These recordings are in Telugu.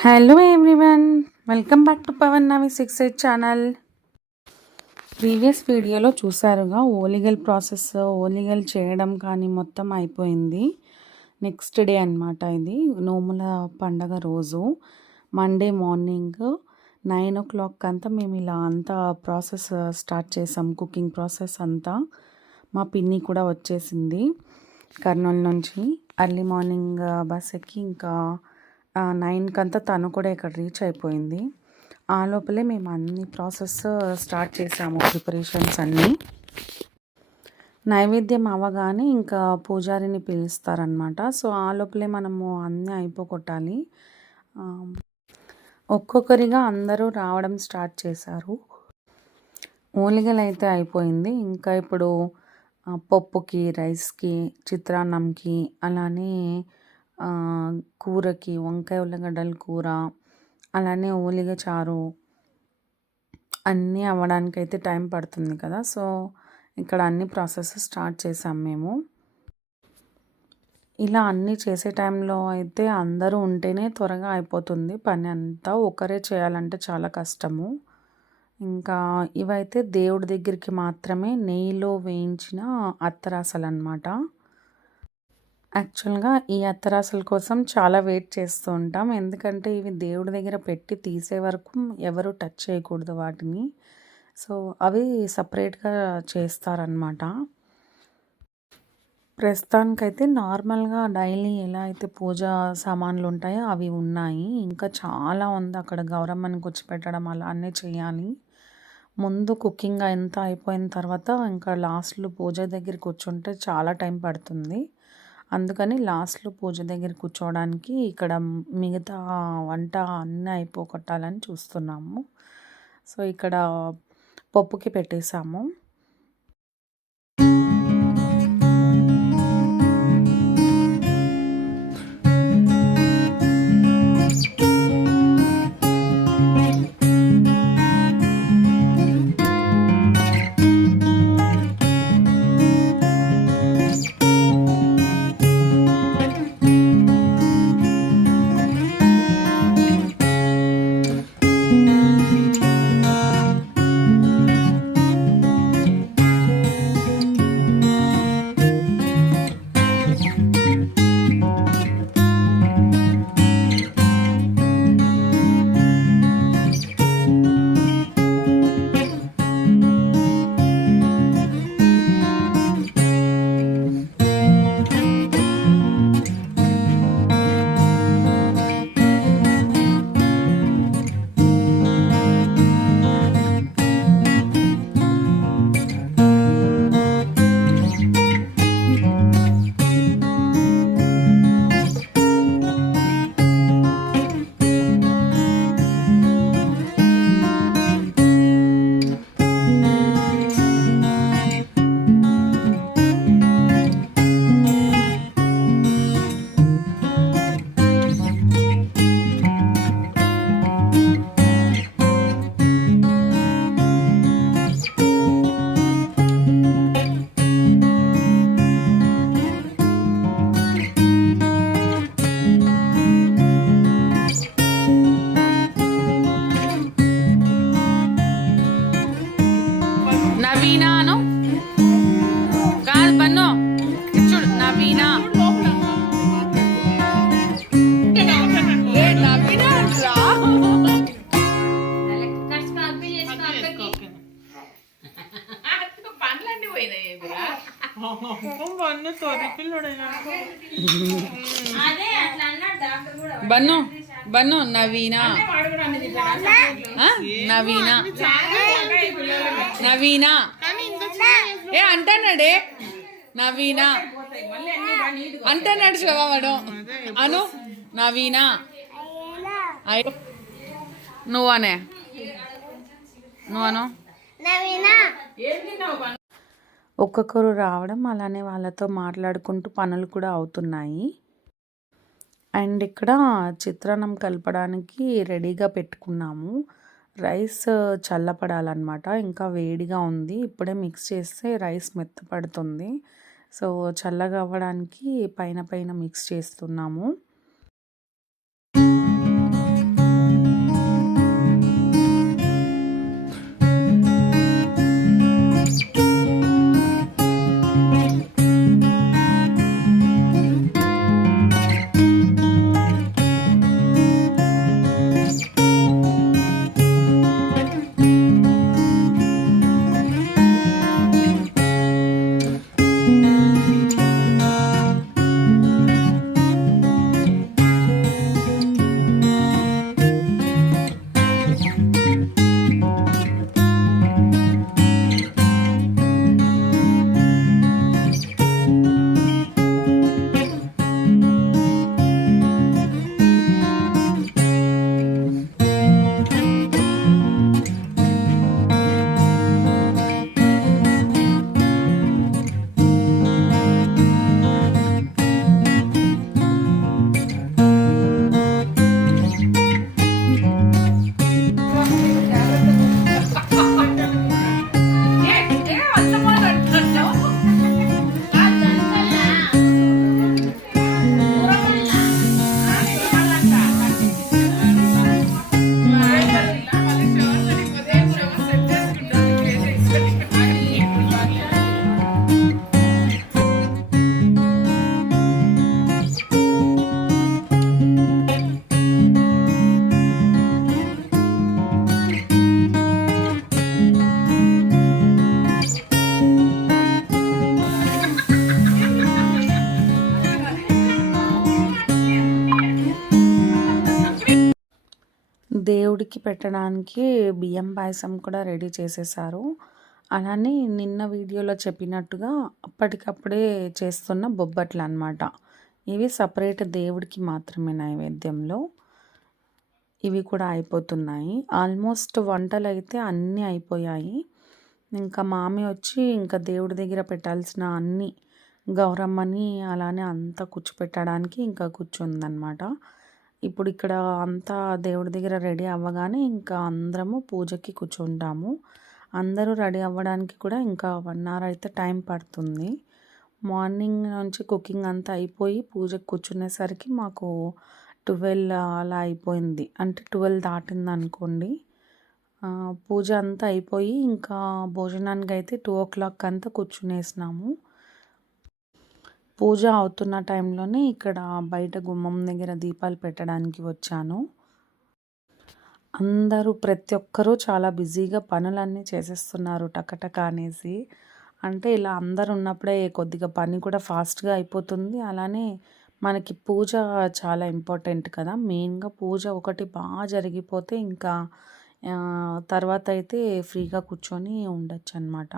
Hello everyone, welcome back to Pawan Navi 68 channel. Previous వీడియోలో చూసారుగా ఓలిగల్ ప్రాసెస్, ఓలిగల్ చేయడం కానీ మొత్తం అయిపోయింది. నెక్స్ట్ డే అనమాట ఇది, నోముల పండగ రోజు మండే మార్నింగ్ 9 o'clock అంతా మేము ఇలా అంతా ప్రాసెస్ స్టార్ట్ చేసాం. కుకింగ్ ప్రాసెస్ అంతా మా పిన్ని కూడా వచ్చేసింది కర్నూలు నుంచి. ఎర్లీ మార్నింగ్ బస్ ఎక్కి ఇంకా 9 అంతా తను కూడా ఇక్కడ రీచ్ అయిపోయింది. ఆ లోపలే మేము అన్ని ప్రాసెస్ స్టార్ట్ చేసాము, ప్రిపరేషన్స్ అన్నీ. నైవేద్యం అవ్వగానే ఇంకా పూజారిని పిలుస్తారనమాట. సో ఆ లోపలే మనము అన్నీ అయిపోగొట్టాలి. ఒక్కొక్కరిగా అందరూ రావడం స్టార్ట్ చేశారు. ఓలిగలు అయితే అయిపోయింది. ఇంకా ఇప్పుడు పప్పుకి, రైస్కి, చిత్రాన్నంకి, అలానే కూరకి వంకాయ ఉల్లగడ్డల కూర, అలానే ఓలిగ చారు అన్నీ అవ్వడానికైతే టైం పడుతుంది కదా. సో ఇక్కడ అన్ని ప్రాసెస్ స్టార్ట్ చేసాం మేము. ఇలా అన్నీ చేసే టైంలో అయితే అందరూ ఉంటేనే త్వరగా అయిపోతుంది పని అంతా. ఒకరే చేయాలంటే చాలా కష్టము. ఇంకా ఇవైతే దేవుడి దగ్గరికి మాత్రమే నెయ్యిలో వేయించిన అత్తరాసలు అన్నమాట. యాక్చువల్గా ఈ అత్తరాసల కోసం చాలా వెయిట్ చేస్తూ ఉంటాం. ఎందుకంటే ఇవి దేవుడి దగ్గర పెట్టి తీసే వరకు ఎవరు టచ్ చేయకూడదు వాటిని. సో అవి సపరేట్గా చేస్తారనమాట. ప్రస్తుతానికైతే నార్మల్గా డైలీ ఎలా అయితే పూజ సామాన్లు ఉంటాయో అవి ఉన్నాయి. ఇంకా చాలా ఉంది అక్కడ గౌరమ్మని కూర్చోపెట్టడం, అలా అన్నీ చేయాలి. ముందు కుకింగ్ అంతా అయిపోయిన తర్వాత ఇంకా లాస్ట్లో పూజ దగ్గర కూర్చుంటే చాలా టైం పడుతుంది. అందుకని లాస్ట్లో పూజ దగ్గర కూర్చోవడానికి ఇక్కడ మిగతా వంట అన్నీ అయిపోగొట్టాలని చూస్తున్నాము. సో ఇక్కడ పప్పుకి పెట్టేసాము. నవీనాను కాదు పన్ను చూడు, నవీనా పండ్లన్నీ పోయినాయి. బన్ను బన్ను నవీనా నవీనా నవీనా ఏ అంటున్నాడే, నవీనా అంటున్నాడు శివవాడు అను. నవీనా నువ్వనే నువ్వను. ఒక్కొక్కరు రావడం, అలానే వాళ్ళతో మాట్లాడుకుంటూ పనులు కూడా అవుతున్నాయి. అండ్ ఇక్కడ చిత్రాన్నం కలపడానికి రెడీగా పెట్టుకున్నాము. రైస్ చల్లపడాలన్నమాట, ఇంకా వేడిగా ఉంది. ఇప్పుడే మిక్స్ చేస్తే రైస్ మెత్తపడుతుంది. సో చల్లగా అవ్వడానికి పైన పైన మిక్స్ చేస్తున్నాము. దేవుడికి పెట్టడానికి బియ్యం పాయసం కూడా రెడీ చేసేసారు. అలానే నిన్న వీడియోలో చెప్పినట్టుగా అప్పటికప్పుడే చేస్తున్న బొబ్బట్లనమాట. ఇవి సెపరేట్ దేవుడికి మాత్రమే నైవేద్యంలో. ఇవి కూడా అయిపోతున్నాయి. ఆల్మోస్ట్ వంటలైతే అన్నీ అయిపోయాయి. ఇంకా మామి వచ్చి ఇంకా దేవుడి దగ్గర పెట్టాల్సిన అన్నీ గౌరమ్మని అలానే అంతా కూర్చోపెట్టడానికి ఇంకా కూర్చుందనమాట. ఇప్పుడు ఇక్కడ అంతా దేవుడి దగ్గర రెడీ అవ్వగానే ఇంకా అందరము పూజకి కూర్చుంటాము. అందరూ రెడీ అవ్వడానికి కూడా ఇంకా 1 అవర్ అయితే టైం పడుతుంది. మార్నింగ్ నుంచి కుకింగ్ అంతా అయిపోయి పూజకి కూర్చునేసరికి మాకు 12 అలా అయిపోయింది. అంటే 12 దాటిందనుకోండి. పూజ అంతా అయిపోయి ఇంకా భోజనానికైతే 2:00 అంతా కూర్చునేసినాము. పూజ అవుతున్న టైంలోనే ఇక్కడ బయట గుమ్మం దగ్గర దీపాలు పెట్టడానికి వచ్చాను. అందరూ ప్రతి ఒక్కరూ చాలా బిజీగా పనులన్నీ చేసేస్తున్నారు టకటక అనేసి. అంటే ఇలా అందరూ ఉన్నప్పుడే కొద్దిగా పని కూడా ఫాస్ట్‌గా అయిపోతుంది. అలానే మనకి పూజ చాలా ఇంపార్టెంట్ కదా! మెయిన్‌గా పూజ ఒకటి జరిగిపోతే ఇంకా తర్వాత అయితే ఫ్రీగా కూర్చొని ఉండొచ్చనమాట.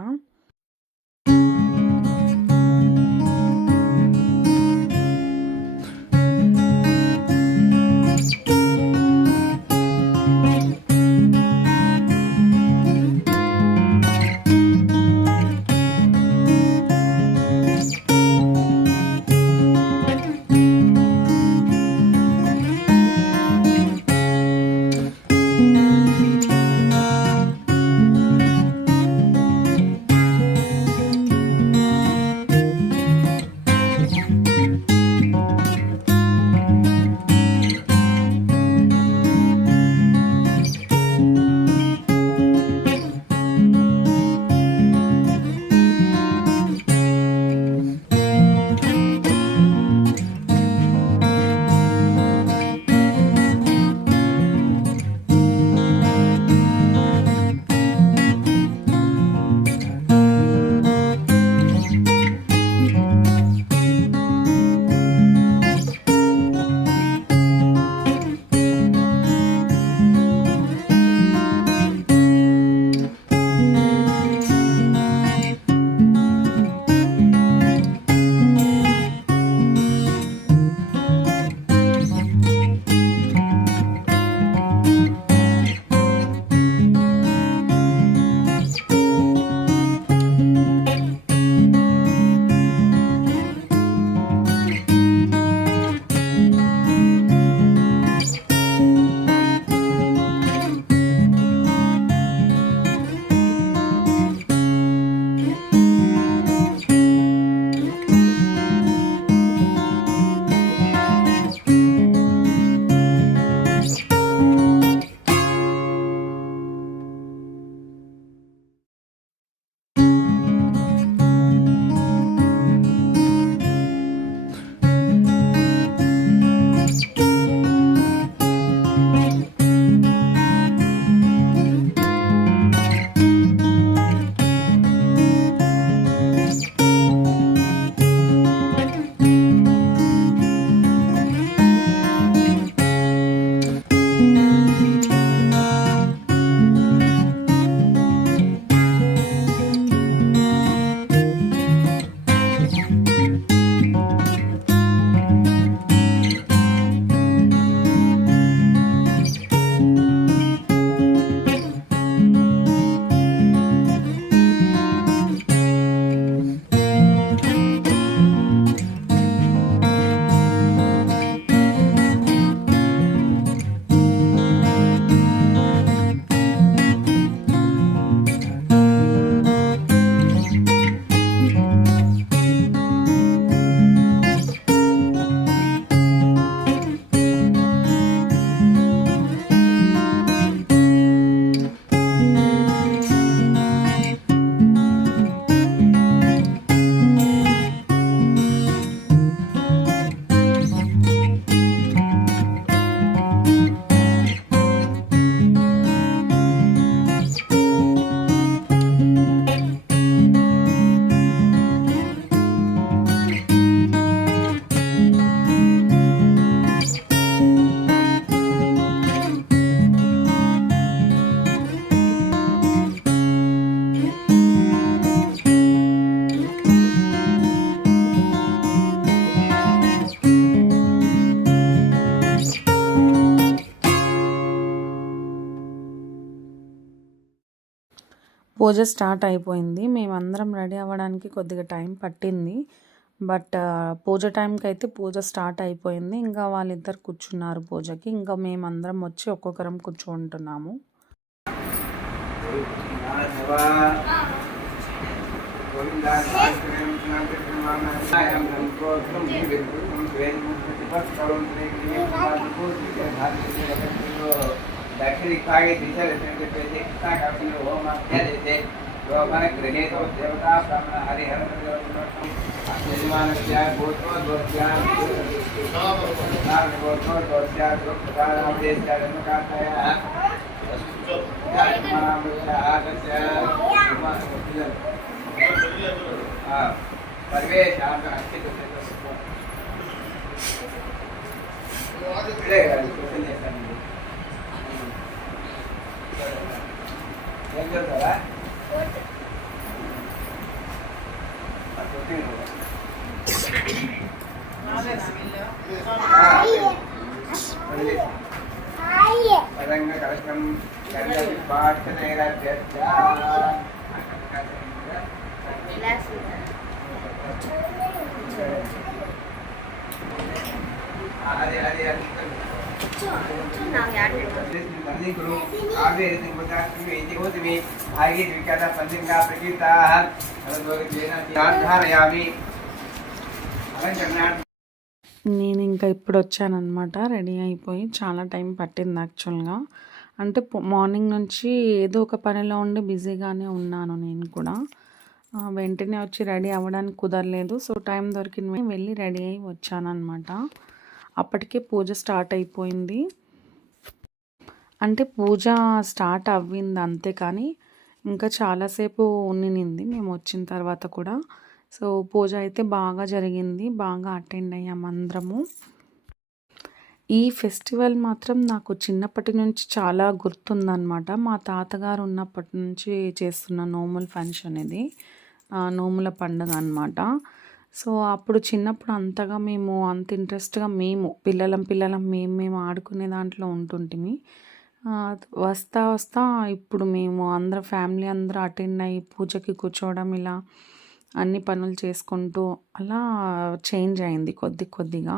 పూజ స్టార్ట్ అయిపోయింది. మేమందరం రెడీ అవ్వడానికి కొద్దిగా టైం పట్టింది. బట్ పూజ టైంకి అయితే పూజ స్టార్ట్ అయిపోయింది. ఇంకా వాళ్ళిద్దరు కూర్చున్నారు పూజకి. ఇంకా మేమందరం వచ్చి ఒక్కొక్కరం కూర్చుంటున్నాము. दक्षिणिकागे दिशा गृहे तो देवता ब्राह्मण हरिहर यजमान गोत्रो दोस्या కలశం నేను ఇంకా ఇప్పుడు వచ్చానమాట రెడీ అయిపోయి. చాలా టైం పట్టింది యాక్చువల్గా. అంటే మార్నింగ్ నుంచి ఏదో ఒక పనిలో ఉండి బిజీగానే ఉన్నాను నేను కూడా. వెంటనే వచ్చి రెడీ అవ్వడానికి కుదరలేదు. సో టైం దొరికిన వెళ్ళి రెడీ అయ్యి వచ్చానమాట. అప్పటికే పూజ స్టార్ట్ అయిపోయింది. అంటే పూజ స్టార్ట్ అవ్వింది అంతే, కానీ ఇంకా చాలాసేపు ఉండినింది మేము వచ్చిన తర్వాత కూడా. సో పూజ అయితే బాగా జరిగింది. బాగా అటెండ్ అయ్యాము అందరము. ఈ ఫెస్టివల్ మాత్రం నాకు చిన్నప్పటి నుంచి చాలా గుర్తుందనమాట. మా తాతగారు ఉన్నప్పటి నుంచి చేస్తున్న నోముల ఫంక్షన్ ఇది. నోముల పండుగ అనమాట. సో అప్పుడు చిన్నప్పుడు అంతగా మేము అంత ఇంట్రెస్ట్గా పిల్లలం మేము ఆడుకునే దాంట్లో ఉంటుంటిమి. వస్తా ఇప్పుడు మేము అందరం ఫ్యామిలీ అందరూ అటెండ్ అయ్యి పూజకి కూర్చోవడం, ఇలా అన్ని పనులు చేసుకుంటూ అలా చేంజ్ అయింది కొద్దిగా.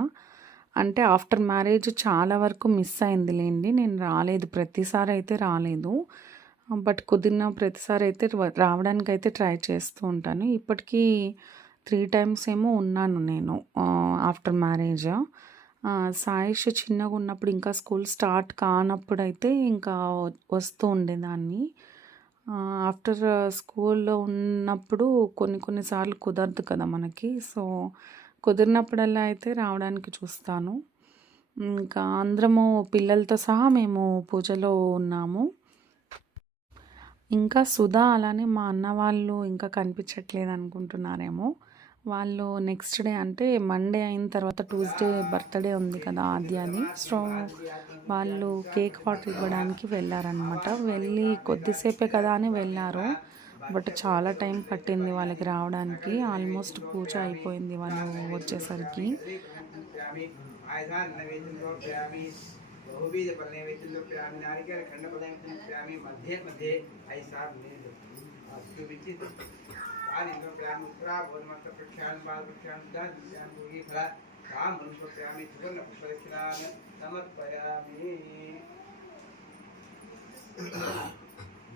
అంటే ఆఫ్టర్ మ్యారేజ్ చాలా వరకు మిస్ అయింది లేండి. నేను రాలేదు, ప్రతిసారి అయితే రాలేదు. బట్ కుదిరిన ప్రతిసారి అయితే రావడానికి అయితే ట్రై చేస్తూ ఉంటాను. ఇప్పటికీ 3 times ఏమో ఉన్నాను నేను ఆఫ్టర్ మ్యారేజ్. సాయిష్ చిన్నగా ఉన్నప్పుడు, ఇంకా స్కూల్ స్టార్ట్ కానప్పుడు అయితే ఇంకా వస్తూ ఉండేదాన్ని. ఆఫ్టర్ స్కూల్లో ఉన్నప్పుడు కొన్నిసార్లు కుదరదు కదా మనకి. సో కుదిరినప్పుడల్లా అయితే రావడానికి చూస్తాను. ఇంకా అందరము పిల్లలతో సహా మేము పూజలో ఉన్నాము. ఇంకా సుధా అలానే మా అన్న వాళ్ళు ఇంకా కనిపించట్లేదు అనుకుంటున్నారేమో. వాళ్ళు నెక్స్ట్ డే అంటే మండే అయిన తర్వాత ట్యూస్డే బర్త్డే ఉంది కదా ఆద్యాది. సో వాళ్ళు కేక్ ఆర్డర్ ఇవ్వడానికి వెళ్ళారనమాట. వెళ్ళి కొద్దిసేపే కదా అని వెళ్ళారు. బట్ చాలా టైం పట్టింది వాళ్ళకి రావడానికి. ఆల్మోస్ట్ పూజ అయిపోయింది వాళ్ళు వచ్చేసరికి.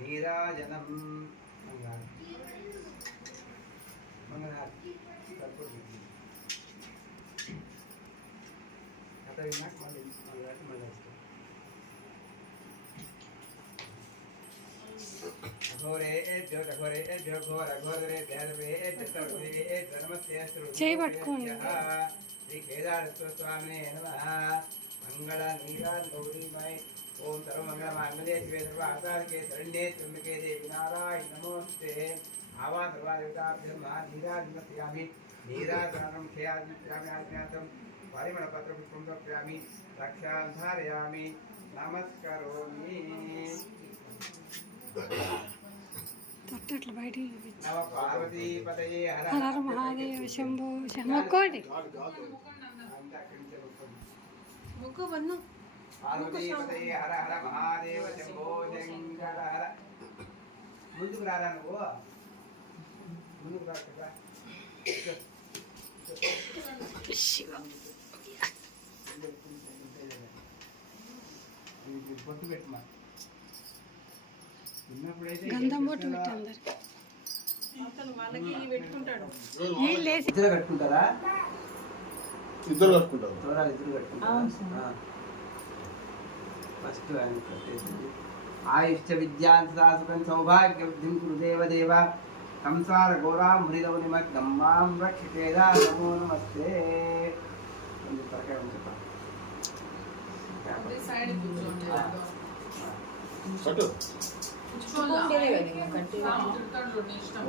నీరాజనం చేయి పట్టుకోండి. స్వామి మంగళ నీరా గౌరీమై ఓం సర్వమంగళమాంగళ్యే శివే సర్వార్థసాధకే శరణ్యే త్ర్యంబకే దేవి నారాయణి నమోస్తుతే. ఆవా సర్వాదేవతాభ్యం నీరాజనమస్యామి. నీరాజనం క్షయామి ఆజ్ఞాతం పరిమళపత్రపుష్పం సమర్పయామి. రక్షాం ధారయామి. నమస్కరోమి. తట్టట్లు బయటికి నమ పార్వతీపతయే హర హర మహాదేవ శంభో మొక్కోడి పార్వతీపతయే హర హర మహాదేవ శంభో శంకర హర. ముందుకు రారా నువ్వు ముందుకు రా ఇక్కడ. ఇది బొట్టు పెట్టుమా చిన్నప్పుడైతే గంధం బొట్టు పెట్టి అందరికి ఇద్దరు కట్టుకుంటారా ఇద్దరు కట్టుకుంటారు. తోరాలు ఇద్దరు కట్టుకుంటారా ఫస్ట్ ఆయన కట్టేసింది ఆయుష్ట విద్యాంతాసుకం సౌభాగ్యవృద్ధిం కురు దేవదేవ సంసార ఘోరాం మృదవ నిమగ్నం మాం రక్షితేదా నమో నమస్తే కొంచెం త్వరగా ఉంచప్ప. కట్టు.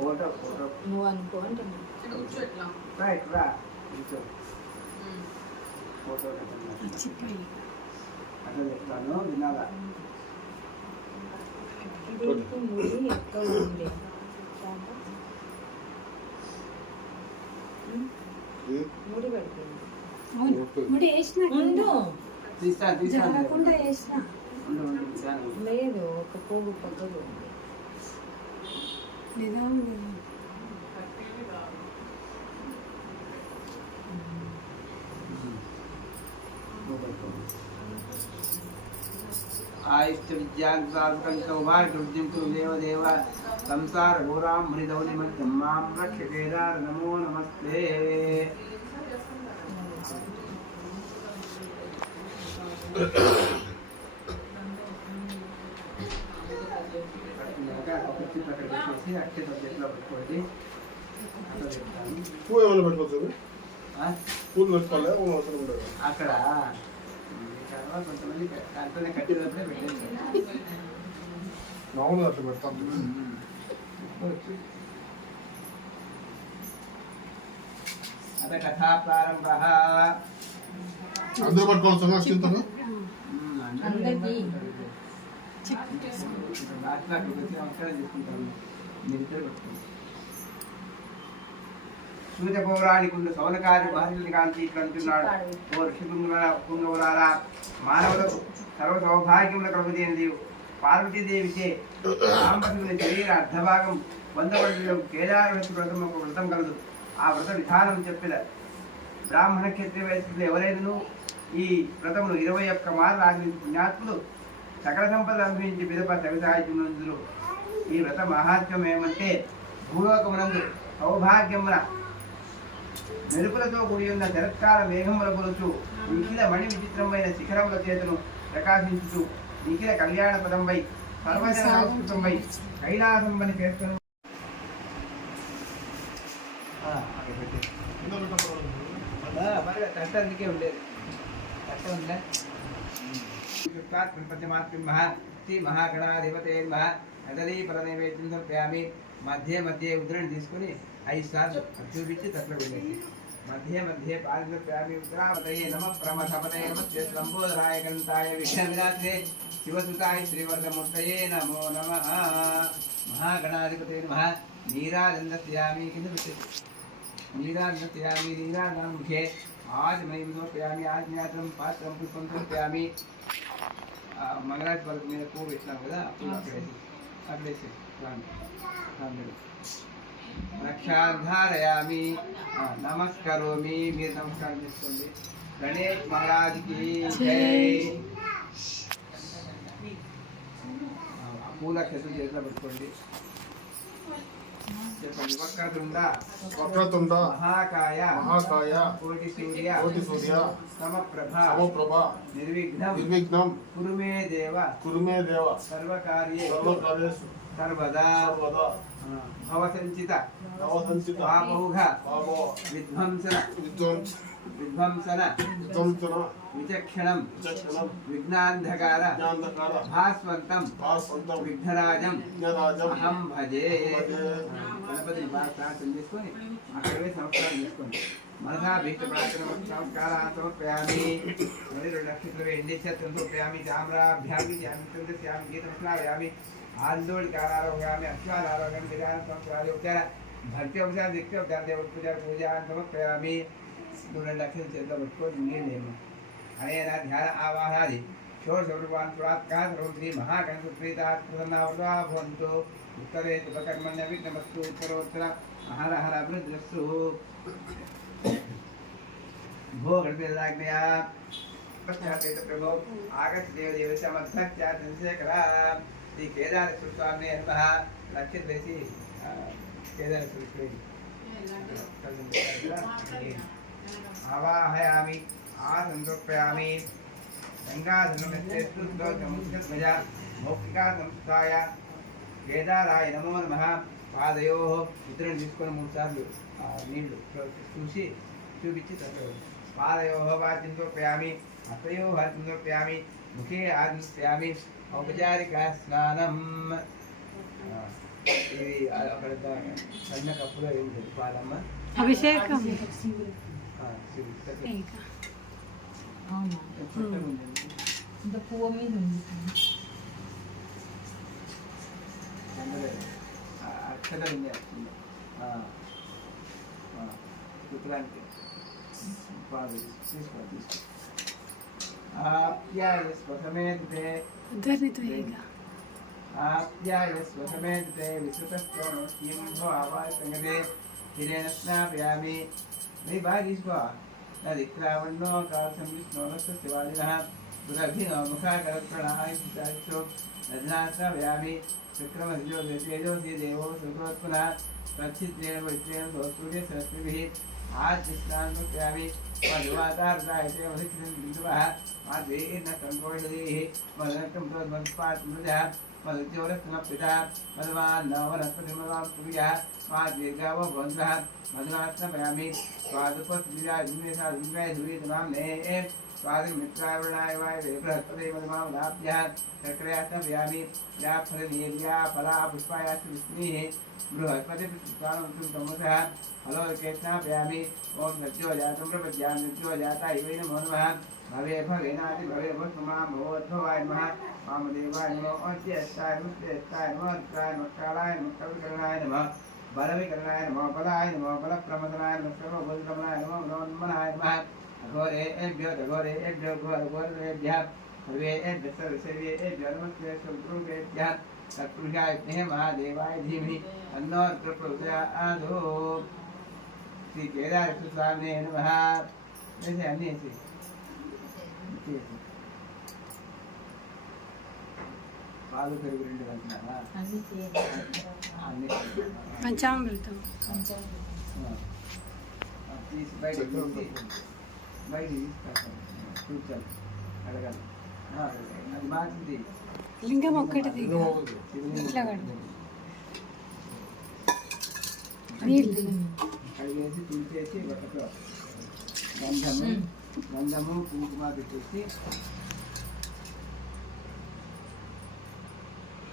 ఫోటో ఫోటో నువ్వు అనుకో అంటున్నా రైట్ రా కూర్చో ఫోటో కట్టండి. అట్లా చెప్తాను వినాలా ముడి ఎక్కడ ఉండే ఇది ముడి పడిపోయింది ఓకే. ముడి వేసిన తీస్తాను తీస్తాను జరగకుండా వేసిన ఉండు ఉండు తీస్తాను. లేదు ఒక పోగు పక్కకు ఉంది ఆయుష్ట విద్యాంతాసుకం సౌభాగ్యవృద్ధిం కురు దేవదేవ సంసార ఘోరాం మృదవ నిమగ్నం మాం రక్షితేదా నమో నమస్తే. కుర్చీ పక్కన పెట్టేసి అక్షత చేతిలో పెట్టుకోండి అట్లా చెప్తాను. పువ్వు ఏమైనా పెట్టుకోవచ్చు. ఆ? పూలు పెట్టుకోవాలి అవసరం ఉండదు. అక్కడ చాలా కొంతమంది దాంట్లోనే కట్టినప్పుడే పెట్టేస్తారు. మామూలుగా అట్లా పెడతాం. అత కథా ప్రారంభ. అందరూ పట్టుకోవచ్చు చింతను. అందరికీ సూర్య పౌరాణికుడు సౌనకారి భార్యని కాంతి ఇట్లా అంటున్నాడు. ఓ ఋషి పుంగవులారా, మానవులకు సర్వ సౌభాగ్యముల కలుగుదేంది పార్వతీదేవిచే సాంబశివుని శరీర అర్ధభాగం పొందబడిన కేదారవతి వ్రతం ఒక వ్రతం కలదు. ఆ వ్రత విధానం చెప్పిన బ్రాహ్మణ క్షత్రియ వయస్సులు ఎవరైనా ఈ వ్రతమును 21 మార్లు ఆచరించిన పుణ్యాత్ములు సకల సంపద అనుభవించి పిదప సవిసాహిత్యమునందులు. ఈ వ్రత మహాత్మ్యం ఏమంటే భూలోకమునందు సౌభాగ్యమున మెరుపులతో కూడి ఉన్న శరత్కాల మేఘముల కొలుచు నిఖిల మణి విచిత్రమైన శిఖరముల చేతను ప్రకాశించుతూ నిఖిల కళ్యాణ పదంపై సర్వజన సంస్కృతంపై కైలాసంపని పేర్కొను. అందుకే ఉండేది అట్లా ఉందా శ్రీ మహాగణాధిపతే నదీ పరనైవేద్యం సమర్పయామి. మధ్య మధ్య ఉద్రణి తీసుకుని 5 సార్లు చూపించి తట్లో వెళ్ళేది. మధ్య మధ్య పాదప్యామి ఉత్తరావతయే నమ ప్రమథపతయ నమస్తే లంబోదరాయ గంతాయ విఘ్నవినాశే శివసుతాయ శ్రీవర్ధమూర్తయే నమో నమః. మహాగణాధిపతే నమః. నీరాజందస్యామి కింద పెట్టేది. నీరాజందస్యామి నీరాజముఖే ఆజమయం సమర్పయామి. ఆజ్ఞాతం పాత్రం పుష్పం సమర్పయామి. మంగళాది పలక మీద పువ్వు పెట్టినాం కదా, పువ్వు అక్కడేసి రక్షాధారయామి. నమస్కరోమి. మీరు నమస్కారం చేసుకోండి. గణేష్ మహారాజ్కి జై. పూల క్షేత్రం చేతిలో పెట్టుకోండి. చెప్పండి. వక్రతుండ మహాకాయ మహాకాయ కోటి సూర్య కోటి సూర్య సమప్రభ సమప్రభ నిర్విఘ్నం నిర్విఘ్నం కురుమే దేవ కురుమే దేవ సర్వకార్యే సర్వకార్యేషు సర్వదా సర్వదా భవసంచిత నవసంచిత పాపౌఘ పాపో విధ్వంసన విధ్వంసన విచక్షణం విచక్షణం విఘ్నాంధకార జ్ఞాంధకార భాస్వంతం భాస్వంతం విఘ్నరాజం విఘ్నరాజం అహం భజే. భజే. గణపతిని బాగా ప్రార్థన చేసుకొని అక్కడే సంస్కారం చేసుకోండి. మనసా భీష్ట ప్రార్థన సంస్కారాన్ని సమర్పయామి. మరి 2 నక్షత్రం వేయండి. ఛత్రం సమర్పయామి. తామ్రాభ్యామి శ్యామి గీతం స్నాయామి. ఆందోళికారోగామి అశ్వారోగామి విధాన సంస్కారాలు ఉపచార భక్తి ఉపచార దిక్తి ఉపచార దేవ పూజ పూజాన్ని సమర్పయామి. 2 లక్షలు చేతిలో పెట్టుకొని నీళ్ళేమో అనేన ధ్యాన ఆవాహాది షోడశోర్వాన్ స్వాత్కార శ్రీ మహాగణసుప్రీతాత్మనావృతా భవంతు ఉత్తరే శుభకర్మణ్య విఘ్నమస్తు ఉత్తరోత్తర హర హర అభివృద్ధిరస్తు भो गणपतिराज्ञया पश्चातेत प्रभो आगच्छ देवदेवस्य मध्यस्या चन्द्रशेखरा श्री केदारेश्वर स्वामिने नमः लक्षित देशी केदारेश्वर आवाहयामि आसंतर्पयामि गङ्गाधनुमस्तेस्तुस्तोत्रमुद्गतमजा मौक्तिका संस्थाय केदाराय नमो नमः पादयोः इतरण తీసుకొని 3 సార్లు నీళ్లు చూసి చూపించి पादयोः वाचिन्दोपयामि हस्तयोः वाचिन्दोपयामि मुखे आदिष्यामि औपचारिकस्नानम् ఇది అక్కడ సన్న కప్పులో ఏంటి పాదమ్మ అభిషేకం ఇంకా పువ్వు మీద ఉంది అక్షత విన్యాసం శుక్రానికి పాదు తీసుకో आप्यायस्व समेते आप्यायस्व समेते विश्रुतस्तोमस्यं भवावासंगते हिरेण स्नापयामि नहीं भाग इसको नदिक्रावण्णो कालसं विष्णोरस्य वालिनः दुरभिनो मुखाकरप्रणाय चिताक्षो नदना स्नापयामि विक्रमजो देवो देवो सुब्रह्मण्यः प्रच्छिद्रेण वैत्रेण दोस्तुर्य सरस्वतीभिः आज स्नान करामि मधुवातार्दायते वधिष्ठितं बिन्दुवः माद्वेन कंकोषधेः मदनकं प्रमत्पात्मजः मधुज्योरस्नपिता मधुमान्नवनस्पतिमदां सूर्यः माद्वेगावो भवन्तः मधुनास्नपयामि स्वादुपस्विराजिन्मेषा जिन्मय धुरीतमां ने स्वादिमित्रावणाय वायवे बृहस्पते मधुमावदाभ्यः कर्करयास्नपयामि या फलनीर्या फला पुष्पायाश्च विष्णुः बृहस्पति पुष्पाणुतमसः हलोकेत्नापयामि ओम नज्यो जातं प्रपद्यामि नज्यो जाता इवै नमो नमः भवे भवेनाति भवे भस्ममां भवोद्भवाय नमः वामदेवाय नमो अज्येष्टाय मुक्तेष्टाय नमः रुद्राय नमः कालाय नमः कविकरणाय नमः बलविकरणाय नमः बलाय नमः बलप्रमदनाय नमः सर्वभूतगमनाय नमः मनोन्मनाय नमः अघोरेभ्यो दघोरेभ्यो घोरघोरेभ्यः सर्वेभ्यः सर्वसेवेभ्यो नमस्ते सुगुरुभ्यः तत्पुरुषाय विद्महे महादेवाय धीमहि तन्नो रुद्रः प्रचोदयात् श्री केदारेश्वर स्वामिने नमः ऐसे अन्य ऐसे पालू करी రెండు గంటలా అన్ని పంచామృతం తీసి బయట కూర్చోండి అడగాలి అది బాగుంది లింగం ఒక్కటిది ఇట్లా కడు నీళ్ళు కడిగేసి తీసేసి ఒకటి గంధము కుంకుమ పెట్టేసి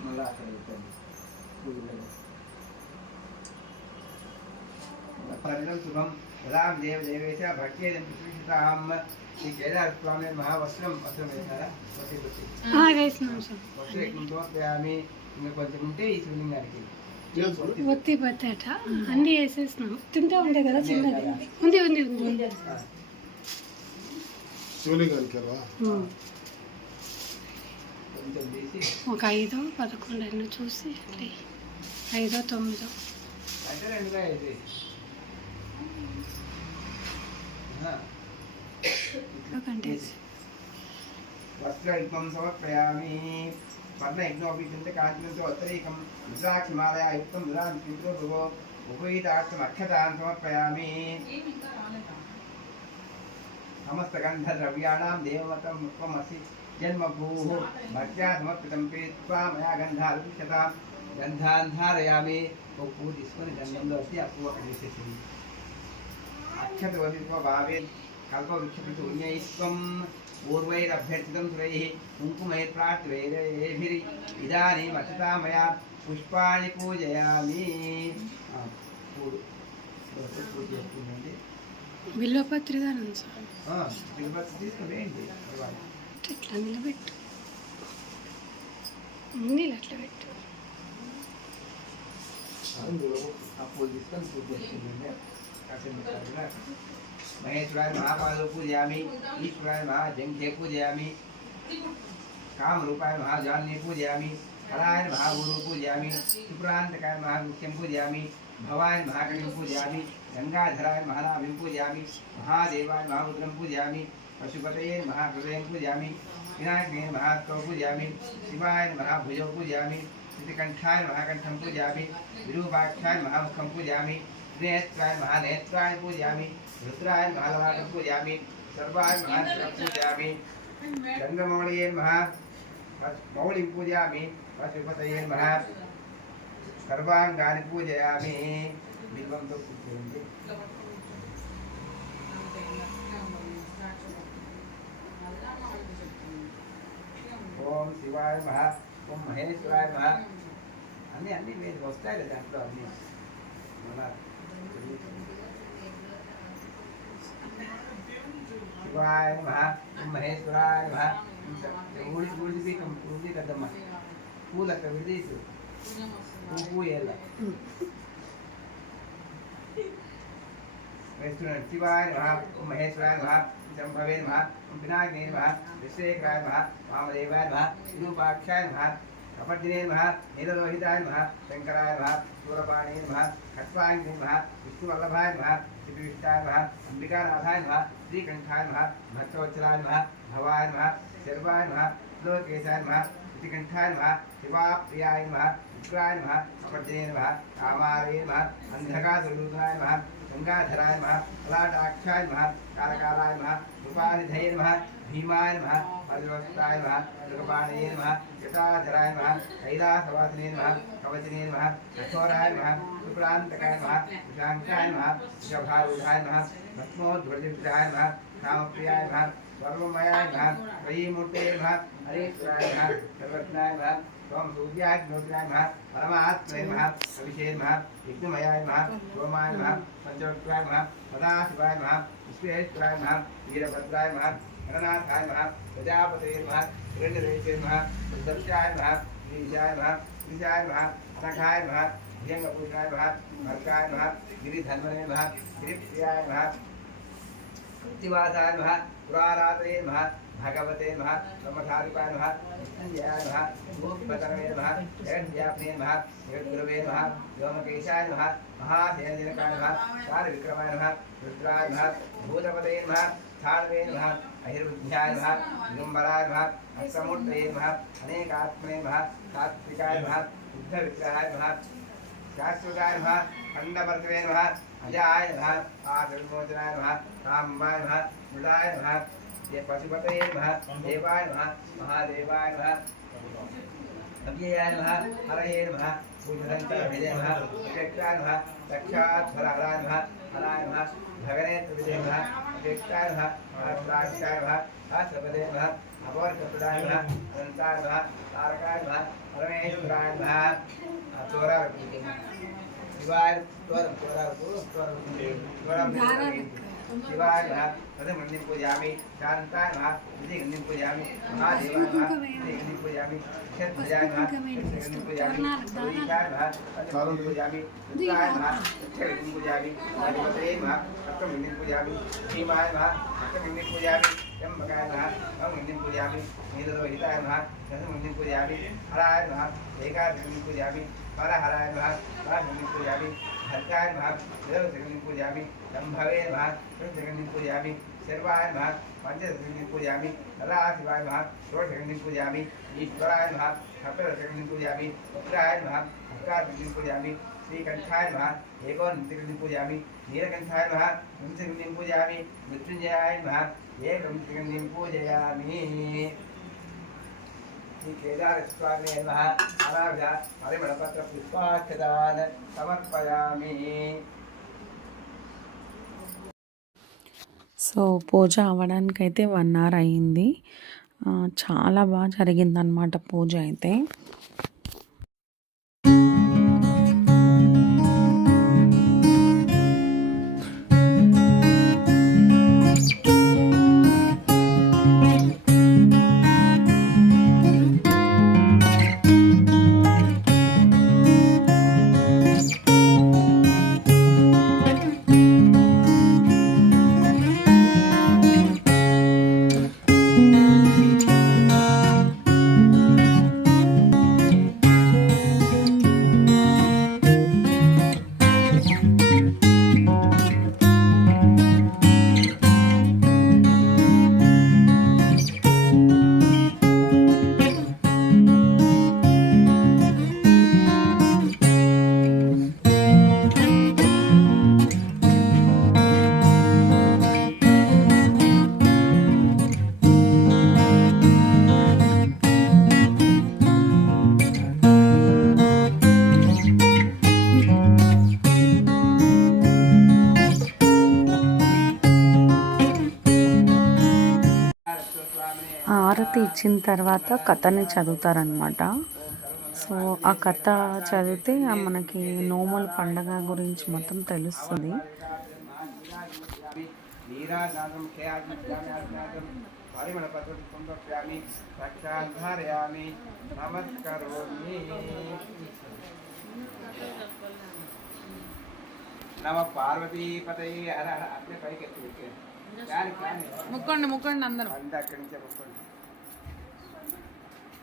మళ్ళీ అక్కడ పెట్టండి పూజలో శుభం రామ్ దేవ దేవేశ భక్త్యేదం ప్రతిష్ఠితాం శ్రీ కేదార స్వామి మహావస్త్రం వస్త్రం వేశారా వేసినాం సార్ వస్త్రం ఎక్కువ సమర్పయామి ఇంకా కొంచెం ఉంటే ఈ శివలింగానికి ఒత్తి బతాట అన్ని వేసేసినాం తింటా ఉండే కదా చిన్నది ఉంది ఉంది ఉంది కొంచెం తీసి ఒక 5 11 ఎన్నో చూసి 5 9 అంటే రెండుగా వేసి वस्त्रयुग्मं समर्पयामि वर्णयज्ञोऽपि चिन्तकाञ्चनस्य उत्तरीकं रुद्राक्षमालयायुक्तं दुरां स्वीकृतो भगो उपवीतार्थमक्षतान् समर्पयामि समस्तगन्धद्रव्याणां देवमतं मुखमसि जन्मभूः भक्त्या समर्पितं पीत्वा मया गन्धालुष्यतां गन्धान् धारयामि पूजि తీసుకొని గంధంలో వచ్చి అప్పుడు అక్కడ వేసేసింది अक्षतवदित्व भावेत् कल्पवृक्षप्रचूर्णैस्त्वं पूर्वैरभ्यर्थितं सुरैः कुङ्कुमैर्प्रार्थ्यैरेभिः इदानीम् अक्षता मया पुष्पाणि पूजयामि బిల్వపత్రిదానం తిరుపతి తీసుకువేయండి ఇట్లా నిలబెట్టు నీళ్ళు అట్లా పెట్టు ఆ పూలు తీసుకొని పూజ చేస్తుంది महेश्वराय महापादौ पूजयामि ईश्वराय महाजङ्घे पूजयामि कामरूपाय नमः जान्ये पूजयामि हराय नमः गुरु पूजयामि सुप्रान्तकाय नमः मुख्यं पूजयामि भवाय नमः कटिं पूजयामि गंगाधराय नमः नाभिं पूजयामि महादेवाय नमः रुद्रं पूजयामि पशुपतये नमः हृदयं पूजयामि विनायकाय नमः हस्तौ पूजयामि शिवाय नमः भुजौ पूजयामि श्रीकण्ठाय नमः कण्ठं पूजयामि विरूपाक्षाय नमः मुखं पूजयामि नेत्राय नमः नेत्राणि पूजयामि रुद्राय नमः ललाटं पूजयामि सर्वाय नमः शिरं पूजयामि चन्द्रमौळये नमः मौलिं पूजयामि पशुपतये नमः सर्वाङ्गानि पूजयामि बिल्वं तो पूजयन्ति ఓం శివాయ నమః ఓం మహేశ్వరాయ నమః అన్ని మీరు వస్తాయి కదా దాంట్లో అన్ని మన శివాయ నమః ఓం మహేశ్వరాయ నమః ఊడి పీఠం ఊడి కదమ్మా పూలక విడదీసు పూయేల వేస్తున్నాడు శివాయ నమః ఓం మహేశ్వరాయ నమః शंभवे नमः विनायकाय नमः विश्वेश्वराय नमः वामदेवाय नमः विरूपाक्षाय नमः कपटिने नमः नीललोहिताय नमः शंकराय नमः शूलपाणिये नमः खट्वाङ्गिने नमः विष्णुवल्लभाय नमः श्रीविष्टाय नमः अंबिकानाथाय नमः श्रीकण्ठाय नमः भक्तवत्सलाय नमः भवाय नमः शर्वाय नमः लोकेशाय नमः श्रीकण्ठाय नमः शिवाप्रियाय नमः उग्राय नमः कपटिने नमः कामारये नमः अंधकासुररूपाय नमः गंगाधराय नमः ललाटाक्षाय नमः कालकालाय नमः रूपानिधये नमः भीमाय नमः परिवक्ताय नमः मृगपाणये नमः जटाधराय नमः कैलासवासिने नमः कवचिने नमः कठोराय नमः सुप्रान्तकाय नमः विशाङ्काय नमः वृषभारूढाय नमः भस्मोद्भुजविग्रहाय नमः कामप्रियाय नमः सर्वमयाय नमः त्रयीमूर्तये नमः हरेश्वराय नमः सर्वज्ञाय नमः ओम सूर्याय ज्योतिराय नमः परमात्मने नमः अभिषेकाय नमः विघ्नमयाय नमः सोमाय नमः पंचवक्त्राय नमः सदाशिवाय नमः विश्वेश्वराय नमः वीरभद्राय नमः गणनाथाय नमः प्रजापतये नमः हिरण्यरेशे नमः सुदर्शाय नमः गिरिजाय नमः गिरिजाय नमः अनघाय नमः भुजंगपूषणाय नमः भर्गाय नमः गिरिधन्वने नमः गिरिप्रियाय नमः कृत्तिवासाय नमः पुरारातये नमः भगवते नमः ब्रह्मचारिपाय नमः विष्णुयाय नमः भूपिपतरवे नमः जगद्व्यापिने नमः जगद्गुरवे नमः व्योमकेशाय नमः महासेनजनकाय नमः कालविक्रमाय नमः रुद्राय नमः भूतपतये नमः स्थाणवे नमः अहिर्बुद्ध्याय नमः दिगम्बराय नमः अक्षमूर्तये नमः अनेकात्मने नमः सात्विकाय नमः बुद्धविग्रहाय नमः शाश्वताय नमः खण्डवर्तवे नमः अजाय नमः आसुरमोचनाय नमः रामबाय नमः मृडाय नमः ये पशुपतये नमः देवाय नमः महादेवाय नमः अव्ययाय नमः हरये नमः भूषणन्तरभिदे नमः अव्यक्ताय नमः साक्षात्परहराय नमः हराय नमः भगनेत्रविदे नमः अव्यक्ताय नमः सहस्राक्षाय नमः सहस्रपदे नमः अपोर्कप्रदाय नमः अनन्ताय नमः तारकाय नमः परमेश्वराय नमः शिवाय शिवाय नमः प्रथमगन्धिं पूजयामि शान्ताय नमः द्वितीयगन्धिं पूजयामि महादेवाय नमः तृतीयगन्धिं पूजयामि क्षत्रजाय नमः चतुर्थगन्धिं पूजयामि गौरीकाय नमः पंचमगन्धिं पूजयामि रुद्राय नमः षष्ठगन्धिं पूजयामि अधिपतये नमः सप्तमगन्धिं पूजयामि भीमाय नमः अष्टमगन्धिं पूजयामि त्र्यम्बकाय नमः नवमगन्धिं पूजयामि नीललोहिताय नमः दशमगन्धिं पूजयामि हराय नमः एकादशगन्धिं पूजयामि परहराय नमः द्वादशगन्धिं पूजयामि भर्गाय नमः त्रयोदशगन्धिं पूजयामि शंभवे नमः चतुर्थगन्धिं पूजयामि शर्वाय नमः पंचदशगन्धिं पूजयामि सदाशिवाय नमः षोडशगन्धिं पूजयामि ईश्वराय नमः सप्तदशगन्धिं पूजयामि रुद्राय नमः अष्टादशगन्धिं पूजयामि श्रीकण्ठाय नमः एकोनविंशतिगन्धिं पूजयामि नीलकण्ठाय नमः विंशतिगन्धिं पूजयामि मृत्युञ्जयाय नमः एकविंशतिगन्धिं पूजयामि श्री केदारेश्वराय नमः अनाघ परिमलपत्र पुष्पाक्षतान् समर्पयामि। సో పూజ అవ్వడానికైతే 1 అవర్ అయ్యింది. చాలా బాగా జరిగిందనమాట పూజ అయితే. ఇచ్చిన తర్వాత కథని చదువుతారనమాట. సో ఆ కథ చదివితే మనకి నోముల పండగ గురించి మొత్తం తెలుస్తుంది. నమ పార్వతీపతయే హర హర అట్లే పైకి ఎత్తి ముక్కండి అందరూ. అక్కడి నుంచే ముక్కోండి.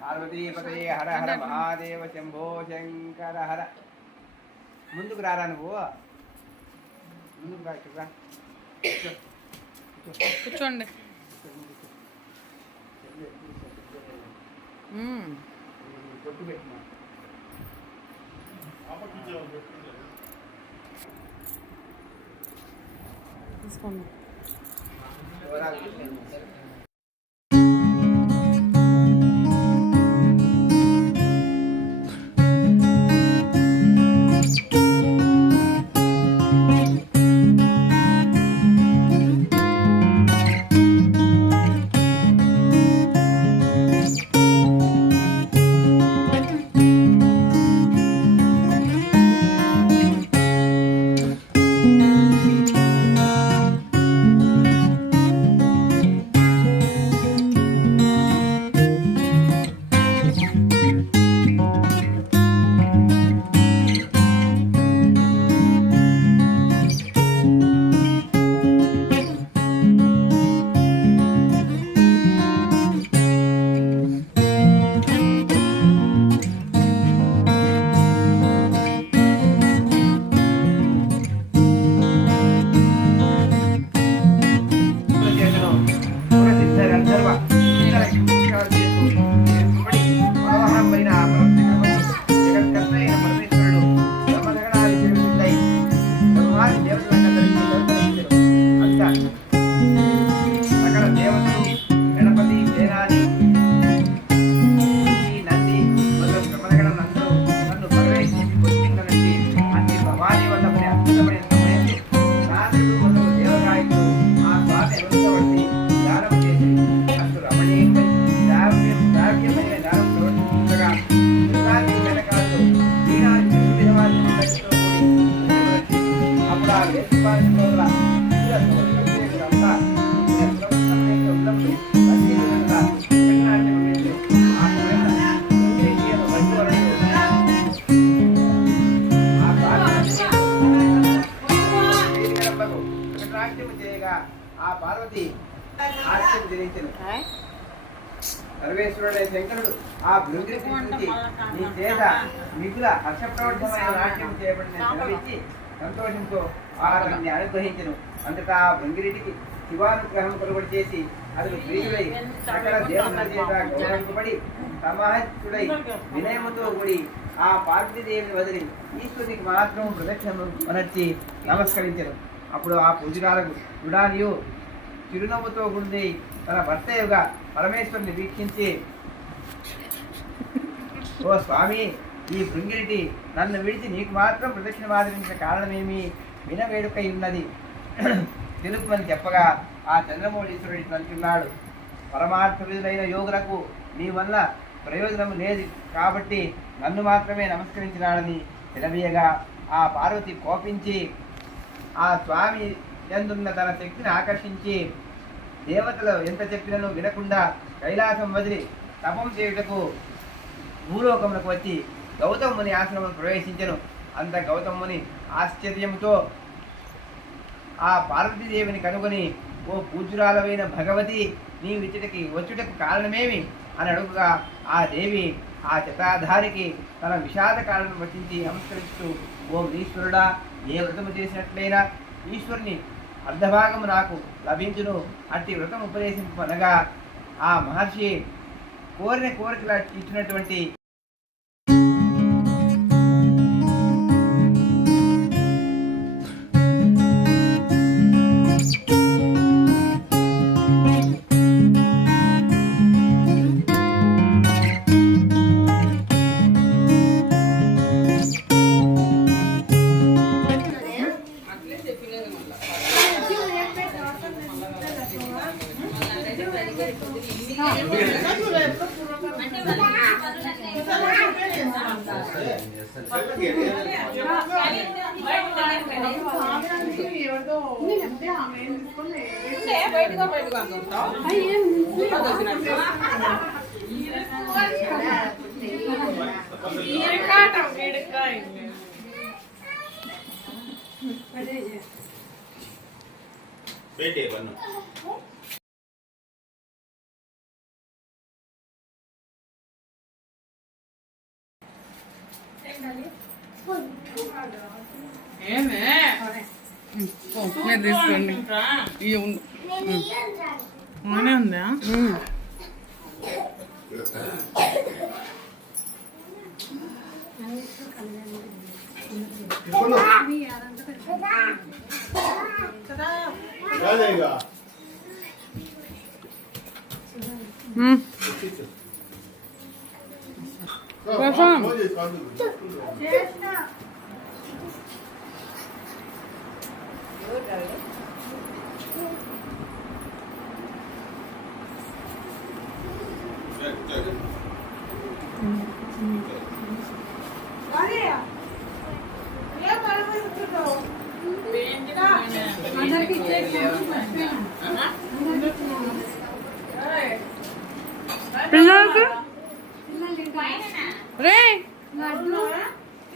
పార్వతీపతయే హర హర మహాదేవ శంభో శంకర హర. ముందుకు రారా నువ్వు, ముందుకు రా, ఇక్కడ రా. కూర్చోండి. పొట్టు పెట్టినా తీసుకోండి. ఆ పార్వతి ఆశ్చర్యం ధరించను. సర్వేశ్వరుడైన శంకరుడు ఆ భృంగిని తీసుకొచ్చి నీ చేత మిగుల హర్షప్రవర్ధమైన నాట్యం చేయబడిన సెలవిచ్చి సంతోషంతో ఆహారాన్ని అనుగ్రహించను. అంతటా ఆ భృంగిరెడ్డికి శివానుగ్రహం కొలుబడి చేసి అతను ప్రియుడై సకల దేవుని చేత గౌరవింపబడి సమాహితుడై వినయముతో కూడి ఆ పార్వతీదేవిని వదిలి ఈశ్వరునికి మాత్రం ప్రదక్షిణము అనర్చి నమస్కరించను. అప్పుడు ఆ పూజగాలకు యుడానియు చిరునవ్వుతో గుండి తన భర్తయుగా పరమేశ్వరుని వీక్షించి, ఓ స్వామి, ఈ భృంగిరెడ్డి నన్ను విడిచి నీకు మాత్రం ప్రదక్షిణ ఆచరించిన కారణమేమి? వినవేడుకై ఉన్నది తెలుపుమని చెప్పగా ఆ చంద్రమౌళీశ్వరుడి అంటున్నాడు, పరమార్థవిధులైన యోగులకు నీ వల్ల ప్రయోజనం లేదు కాబట్టి నన్ను మాత్రమే నమస్కరించినాడని తెలవీయగా ఆ పార్వతి కోపించి ఆ స్వామి యందున్న తన శక్తిని ఆకర్షించి దేవతలు ఎంత చెప్పినను వినకుండా కైలాసం వదిలి తపం చేయుటకు భూలోకములకు వచ్చి గౌతముని ఆశ్రమం ప్రవేశించెను. అంత గౌతముని ఆశ్చర్యంతో ఆ పార్వతీదేవిని కనుగొని, ఓ పూజ్యురాలవైన భగవతి, నీ వచ్చుటకు కారణమేమి అని అడుగుగా ఆ దేవి ఆ జటాధారికి తన విషాద కారణం వచించి నమస్కరిస్తూ, ఓ ఈశ్వరుడా, ఏ వ్రతము చేసినట్లయినా ఈశ్వరుని అర్ధభాగము నాకు లభించును, అట్టి వ్రతం ఉపదేశింపనగా ఆ మహర్షి కోరిన కోరికలు ఇచ్చినటువంటి बेटे बनो మీరు తీసుకోండి బాగానే ఉందా क्या देगा प्रशांत పిల్లలకి రే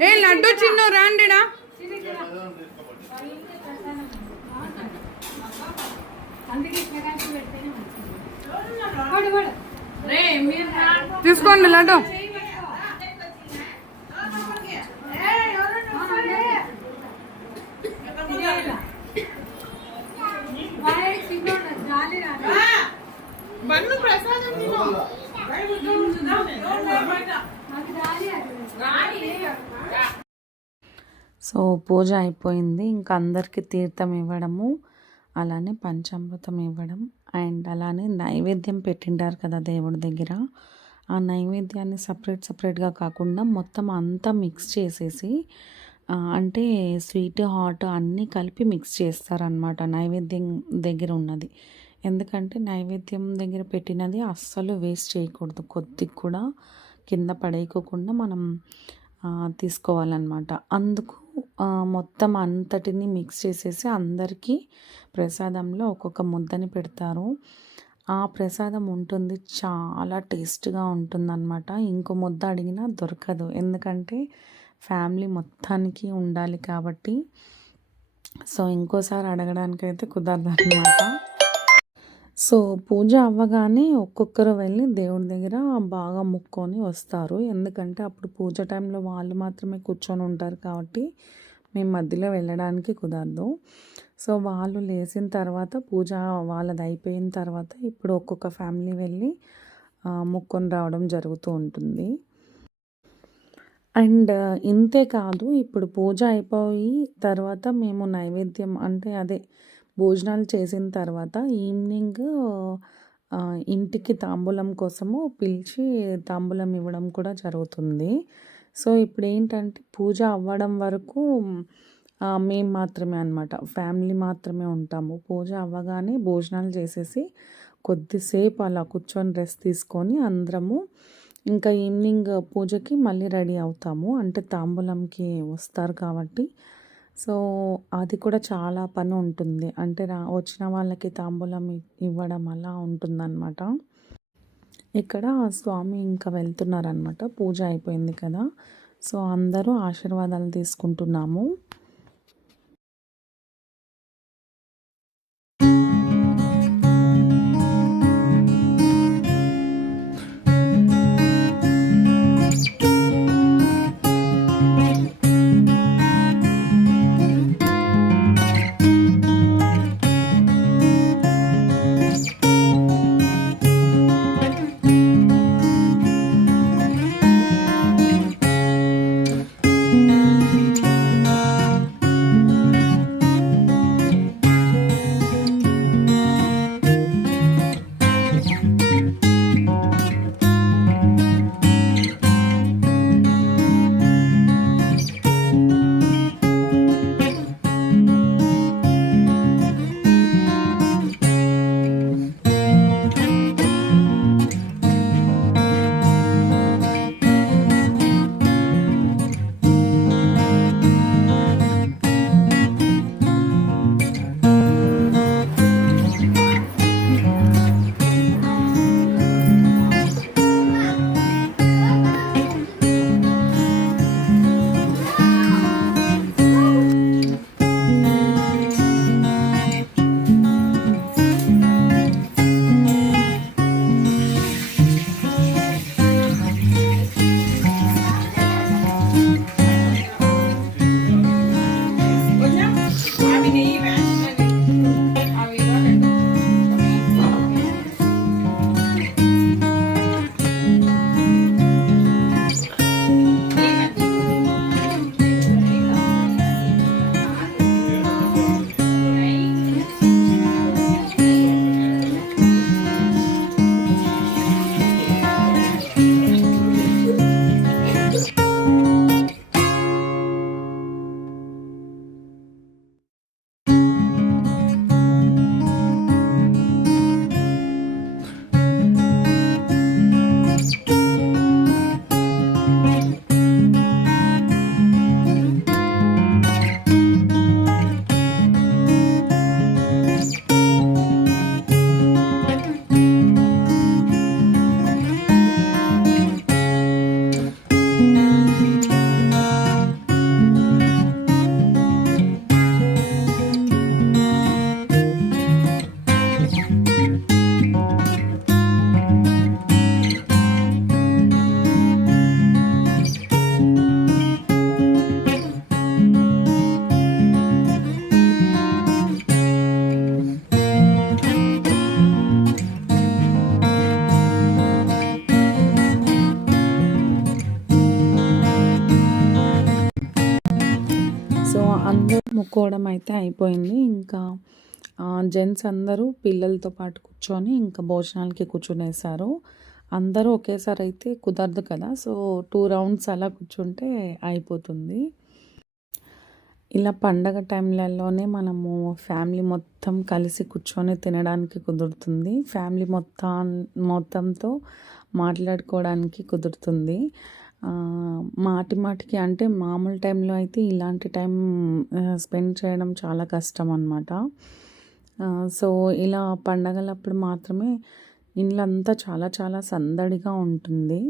ఏ లడ్డు చిన్న రాండిడా తీసుకోండి లడ్డు సో పూజ అయిపోయింది ఇంకా అందరికీ తీర్థం ఇవ్వడము అలానే పంచామృతం ఇవ్వడం అండ్ అలానే నైవేద్యం పెట్టిండారు కదా దేవుడి దగ్గర ఆ నైవేద్యాన్ని సపరేట్గా కాకుండా మొత్తం అంతా మిక్స్ చేసేసి అంటే స్వీట్ హాట్ అన్నీ కలిపి మిక్స్ చేస్తారనమాట నైవేద్యం దగ్గర ఉన్నది. ఎందుకంటే నైవేద్యం దగ్గర పెట్టినది అస్సలు వేస్ట్ చేయకూడదు, కొద్దిగా కూడా కింద పడేయకోకుండా మనం తీసుకోవాలన్నమాట. అందుకు మొత్తం అంతటిని మిక్స్ చేసేసి అందరికీ ప్రసాదంలో ఒక్కొక్క ముద్దని పెడతారు. ఆ ప్రసాదం ఉంటుంది, చాలా టేస్ట్గా ఉంటుందన్నమాట. ఇంకో ముద్ద అడిగినా దొరకదు, ఎందుకంటే ఫ్యామిలీ మొత్తానికి ఉండాలి కాబట్టి. సో ఇంకోసారి అడగడానికైతే కుదరదు అన్నమాట. సో పూజ అవ్వగానే ఒక్కొక్కరు వెళ్ళి దేవుడి దగ్గర బాగా మొక్కుకొని వస్తారు, ఎందుకంటే అప్పుడు పూజ టైంలో వాళ్ళు మాత్రమే కూర్చొని ఉంటారు కాబట్టి మేము మధ్యలో వెళ్ళడానికి కుదరదు. సో వాళ్ళు లేచిన తర్వాత పూజ వాళ్ళది అయిపోయిన తర్వాత ఇప్పుడు ఒక్కొక్క ఫ్యామిలీ వెళ్ళి మొక్కుకొని రావడం జరుగుతూ ఉంటుంది. అండ్ ఇంతే కాదు, ఇప్పుడు పూజ అయిపోయి తర్వాత మేము నైవేద్యం అంటే అదే భోజనాలు చేసిన తర్వాత ఈవినింగ్ ఇంటికి తాంబూలం కోసము పిలిచి తాంబూలం ఇవ్వడం కూడా జరుగుతుంది. సో ఇప్పుడు ఏంటంటే పూజ అవ్వడం వరకు మేము మాత్రమే అన్నమాట, ఫ్యామిలీ మాత్రమే ఉంటాము. పూజ అవ్వగానే భోజనాలు చేసేసి కొద్దిసేపు అలా కూర్చొని రెస్ట్ తీసుకొని అందరము ఇంకా ఈవినింగ్ పూజకి మళ్ళీ రెడీ అవుతాము, అంటే తాంబూలంకి వస్తారు కాబట్టి. సో అది కూడా చాలా పని ఉంటుంది, అంటే వచ్చిన వాళ్ళకి తాంబూలం ఇవ్వడం అలా ఉంటుందన్నమాట. ఇక్కడ స్వామి ఇంకా వెళ్తున్నారనమాట, పూజ అయిపోయింది కదా. సో అందరూ ఆశీర్వాదాలు తీసుకుంటున్నాము. అందరూ మొక్కోవడం అయితే అయిపోయింది. ఇంకా జెంట్స్ అందరూ పిల్లలతో పాటు కూర్చొని ఇంకా భోజనాలకి కూర్చునేసారు. అందరూ ఒకేసారి అయితే కుదరదు కదా, సో 2 రౌండ్స్ అలా కూర్చుంటే అయిపోతుంది. ఇలా పండగ టైంలలోనే మనము ఫ్యామిలీ మొత్తం కలిసి కూర్చొని తినడానికి కుదురుతుంది. ఫ్యామిలీ మొత్తంతో మాట్లాడుకోవడానికి కుదురుతుంది. మాటికి అంటే మామూలు టైంలో అయితే ఇలాంటి టైం స్పెండ్ చేయడం చాలా కష్టం అన్నమాట. సో ఇలా పండగలప్పుడు మాత్రమే ఇల్లంతా చాలా చాలా సందడిగా ఉంటుంది.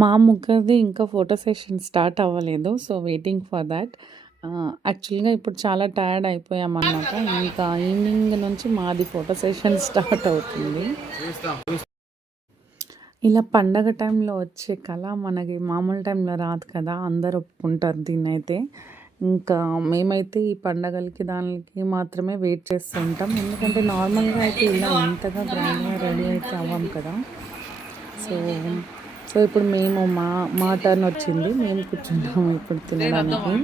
మా ముగ్గురిది ఇంకా ఫోటో సెషన్ స్టార్ట్ అవ్వలేదు, సో వెయిటింగ్ ఫర్ దాట్. యాక్చువల్గా ఇప్పుడు చాలా టైర్డ్ అయిపోయామన్నమాట. ఇంకా ఈవినింగ్ నుంచి మాది ఫోటో సెషన్ స్టార్ట్ అవుతుంది. ఇలా పండగ టైంలో వచ్చే కళ మనకి మామూలు టైంలో రాదు కదా, అందరు ఒప్పుకుంటారు దీన్నైతే. ఇంకా మేమైతే ఈ పండగలకి దానికి మాత్రమే వెయిట్ చేస్తుంటాం. ఎందుకంటే నార్మల్గా అయితే ఇలా ఇంతగా గ్రాండ్గా రెడీ అయితే అవ్వం కదా. సో ఇప్పుడు మేము మా టర్న్ వచ్చింది, మేము కూర్చుంటాము ఇప్పుడు తినడానికి.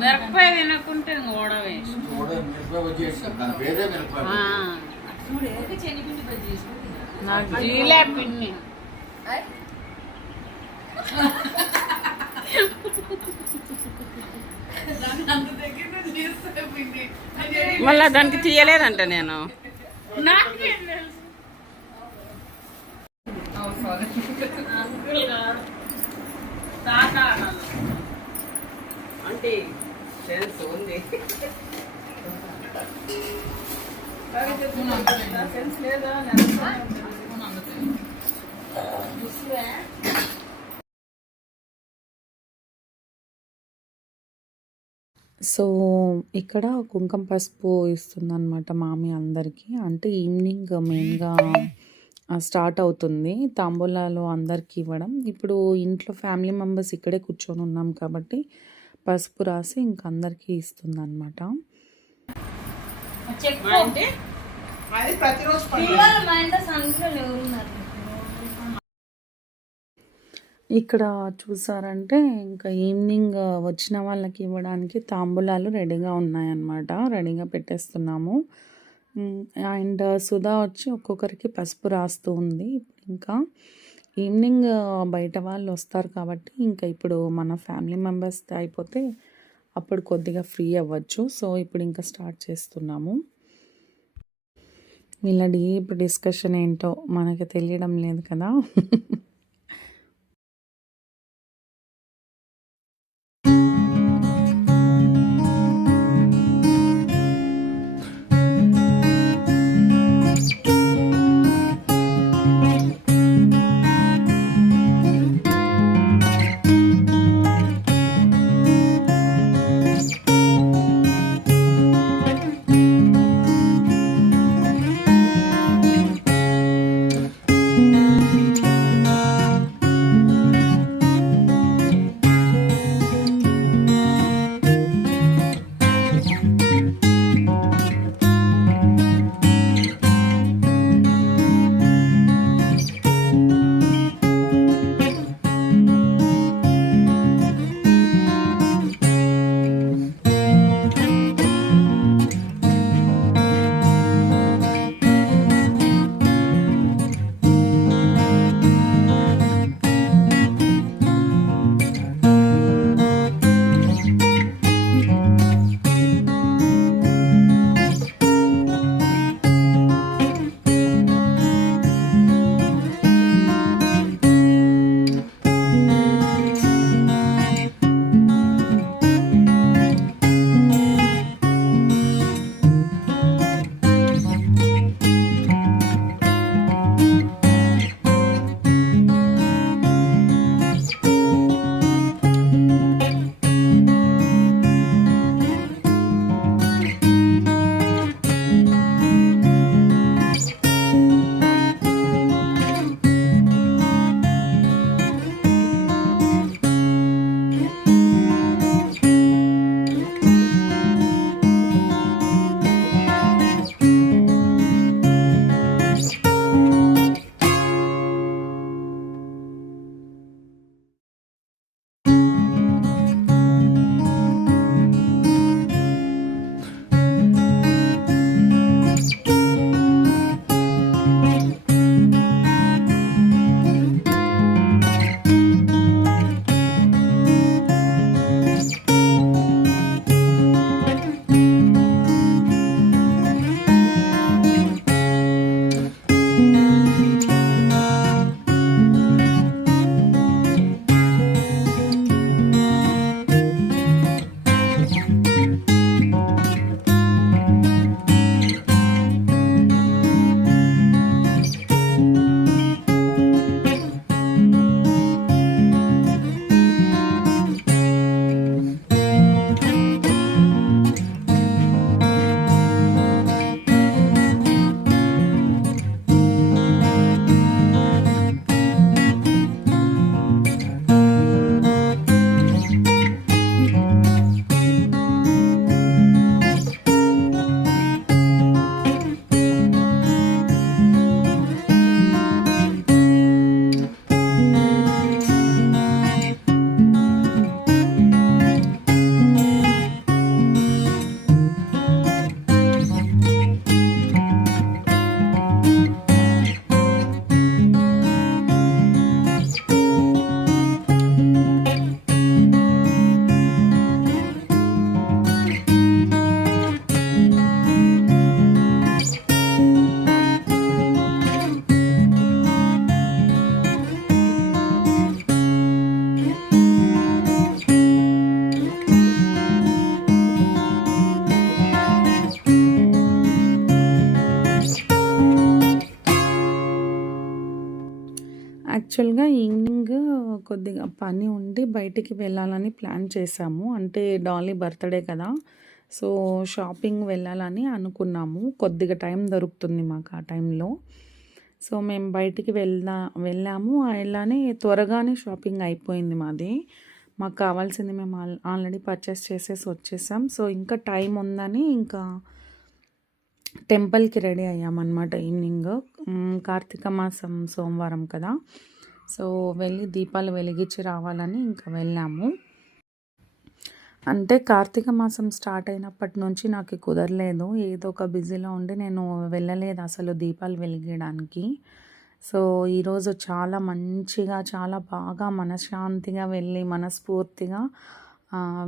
మిరపకాయ తినకుంటే ఓడవే నాకు జీలే పిన్ని మళ్ళా దానికి తీయలేదంట నేను. అంటే సెన్స్ ఉంది. సెన్స్ లేదా? సో ఇక్కడ కుంకుమ పసుపు ఇస్తుందన్నమాట మామి అందరికీ. అంటే ఈవినింగ్ మెయిన్గా స్టార్ట్ అవుతుంది తాంబూలాలు అందరికీ ఇవ్వడం. ఇప్పుడు ఇంట్లో ఫ్యామిలీ మెంబర్స్ ఇక్కడే కూర్చొని ఉన్నాం కాబట్టి పసుపు రాసి ఇంక అందరికీ ఇస్తుందన్నమాట. ఇక్కడ చూసారంటే ఇంకా ఈవినింగ్ వచ్చిన వాళ్ళకి ఇవ్వడానికి తాంబూలాలు రెడీగా ఉన్నాయన్నమాట. రెడీగా పెట్టేస్తున్నాము. అండ్ సుధా వచ్చి ఒక్కొక్కరికి పసుపు రాస్తూ ఉంది. ఇంకా ఈవినింగ్ బయట వాళ్ళు వస్తారు కాబట్టి ఇంకా ఇప్పుడు మన ఫ్యామిలీ మెంబర్స్ అయిపోతే అప్పుడు కొద్దిగా ఫ్రీ అవ్వచ్చు. సో ఇప్పుడు ఇంకా స్టార్ట్ చేస్తున్నాము. వీళ్ళ డీప్ డిస్కషన్ ఏంటో మనకి తెలియడం లేదు కదా. యాక్చువల్గా ఈవినింగ్ కొద్దిగా పని ఉండి బయటికి వెళ్ళాలని ప్లాన్ చేసాము. అంటే డాలీ బర్త్డే కదా, సో షాపింగ్ వెళ్ళాలని అనుకున్నాము. కొద్దిగా టైం దొరుకుతుంది మాకు ఆ టైంలో. సో మేము బయటికి వెళ్ళాము. అలానే త్వరగానే షాపింగ్ అయిపోయింది మాది. మాకు కావాల్సింది మేము ఆల్రెడీ పర్చేస్ చేసేసి వచ్చేసాం. సో ఇంకా టైం ఉందని ఇంకా టెంపుల్కి రెడీ అయ్యామన్నమాట ఈవినింగ్. కార్తీక మాసం సోమవారం కదా, సో వెళ్ళి దీపాలు వెలిగించి రావాలని ఇంకా వెళ్ళాము. అంటే కార్తీక మాసం స్టార్ట్ అయినప్పటి నుంచి నాకు కుదరలేదు, ఏదో ఒక బిజీలో ఉండి నేను వెళ్ళలేదు అసలు దీపాలు వెలిగించడానికి. సో ఈరోజు చాలా మంచిగా, చాలా బాగా మనశ్శాంతిగా వెళ్ళి మనస్ఫూర్తిగా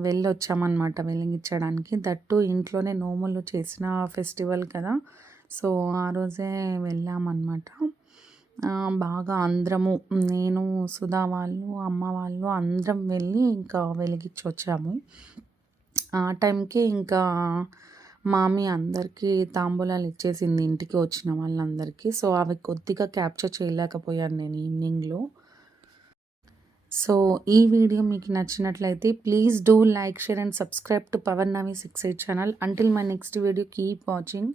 వెళ్ళి వచ్చామన్నమాట వెలిగించడానికి. దట్టు ఇంట్లోనే నోములు చేసిన ఫెస్టివల్ కదా, సో ఆ రోజే వెళ్ళామన్నమాట. బాగా అందరము, నేను, సుధా వాళ్ళు, అమ్మ వాళ్ళు అందరం వెళ్ళి ఇంకా వెలిగించి వచ్చాము. ఆ టైంకి ఇంకా మామి అందరికీ తాంబూలాలు ఇచ్చేసింది ఇంటికి వచ్చిన వాళ్ళందరికీ. సో అవి కొద్దిగా క్యాప్చర్ చేయలేకపోయాను నేను ఈవినింగ్లో. సో ఈ వీడియో మీకు నచ్చినట్లయితే please do like, share and subscribe to Pawan Navi 68 channel. Until my next video, keep watching.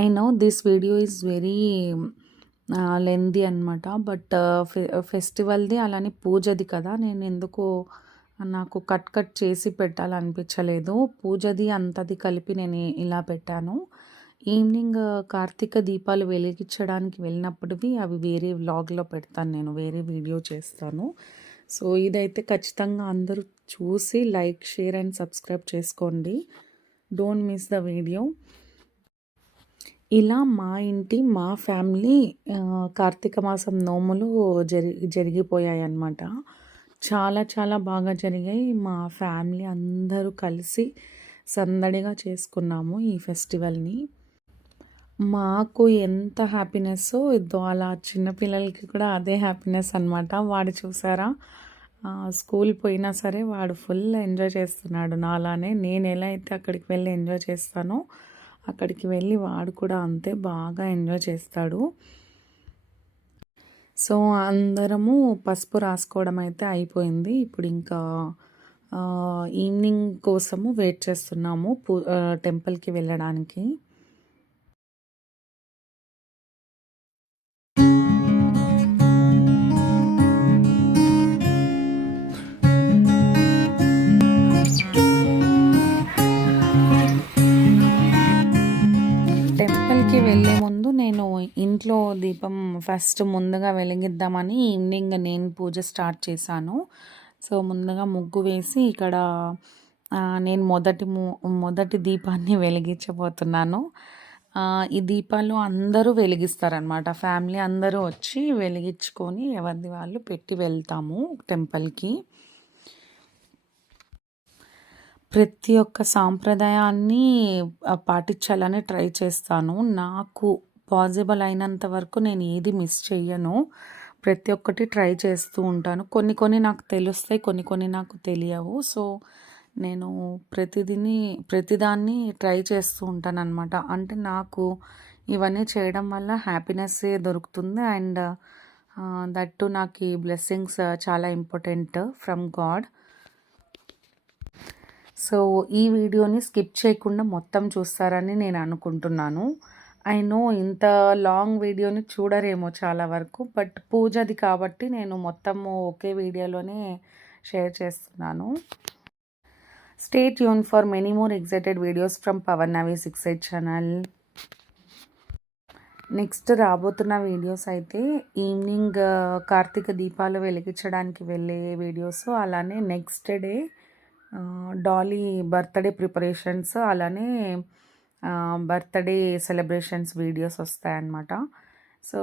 I know this video is very lengthy అనమాట, బట్ ఫెస్టివల్ది అలానే పూజది కదా, నేను ఎందుకో నాకు కట్ చేసి పెట్టాలనిపించలేదు. పూజది అంతది కలిపి నేను ఇలా పెట్టాను. ఈవినింగ్ కార్తీక దీపాలు వెలిగించడానికి వెళ్ళినప్పటివి అవి వేరే వ్లాగ్లో పెడతాను, నేను వేరే వీడియో చేస్తాను. సో ఇదైతే ఖచ్చితంగా అందరూ చూసి లైక్, షేర్ అండ్ సబ్స్క్రైబ్ చేసుకోండి. Don't miss the video. ఇలా మా ఫ్యామిలీ కార్తీక మాసం నోములు జరిగిపోయాయి అన్నమాట. చాలా చాలా బాగా జరిగాయి. మా ఫ్యామిలీ అందరూ కలిసి సందడిగా చేసుకున్నాము ఈ ఫెస్టివల్ని. మాకు ఎంత హ్యాపీనెస్ ఇద్దో అలా చిన్నపిల్లలకి కూడా అదే హ్యాపీనెస్ అనమాట. వాడు చూసారా, స్కూల్ పోయినా సరే వాడు ఫుల్ ఎంజాయ్ చేస్తున్నాడు నాలానే. నేను ఎలా అయితే అక్కడికి వెళ్ళి ఎంజాయ్ చేస్తానో అక్కడికి వెళ్ళి వాడు కూడా అంతే బాగా ఎంజాయ్ చేస్తాడు. సో అందరము పసుపు రాసుకోవడం అయితే అయిపోయింది. ఇప్పుడు ఇంకా ఈవినింగ్ కోసము వెయిట్ చేస్తున్నాము టెంపుల్కి వెళ్ళడానికి. టెంపుల్కి వెళ్ళే ముందు నేను ఇంట్లో దీపం ఫస్ట్ ముందుగా వెలిగిద్దామని ఈవినింగ్ నేను పూజ స్టార్ట్ చేశాను. సో ముందుగా ముగ్గు వేసి ఇక్కడ నేను మొదటి దీపాన్ని వెలిగించబోతున్నాను. ఈ దీపాలు అందరూ వెలిగిస్తారనమాట, ఫ్యామిలీ అందరూ వచ్చి వెలిగించుకొని ఎవరిది వాళ్ళు పెట్టి వెళ్తాము టెంపుల్కి. ప్రతి ఒక్క సాంప్రదాయాన్ని పాటించాలని ట్రై చేస్తాను. నాకు పాసిబుల్ అయినంత వరకు నేను ఏది మిస్ చెయ్యను, ప్రతి ఒక్కటి ట్రై చేస్తూ ఉంటాను. కొన్ని నాకు తెలుస్తాయి, కొన్ని నాకు తెలియవు. సో నేను ప్రతిదాన్ని ట్రై చేస్తూ ఉంటాను అనమాట. అంటే నాకు ఇవన్నీ చేయడం వల్ల హ్యాపీనెస్సే దొరుకుతుంది. అండ్ దట్టు నాకు ఈ బ్లెస్సింగ్స్ చాలా ఇంపార్టెంట్ ఫ్రమ్ గాడ్. సో ఈ వీడియోని స్కిప్ చేయకుండా మొత్తం చూస్తారని నేను అనుకుంటున్నాను. ఐ నో ఇంత లాంగ్ వీడియోని చూడరేమో చాలా వరకు, బట్ పూజది కాబట్టి నేను మొత్తము ఒకే వీడియోలోనే షేర్ చేస్తున్నాను. Stay tune for many more excited videos from Pawan Navi 68 channel. Next రాబోతున్న వీడియోస్ అయితే ఈవినింగ్ కార్తీక దీపాలు వెలిగించడానికి వెళ్ళే వీడియోస్, అలానే next day Dolly birthday preparations, అలానే బర్త్డే సెలబ్రేషన్స్ వీడియోస్ వస్తాయన్నమాట. సో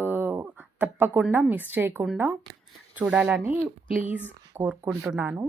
తప్పకుండా మిస్ చేయకుండా చూడాలని ప్లీజ్ కోరుకుంటున్నాను.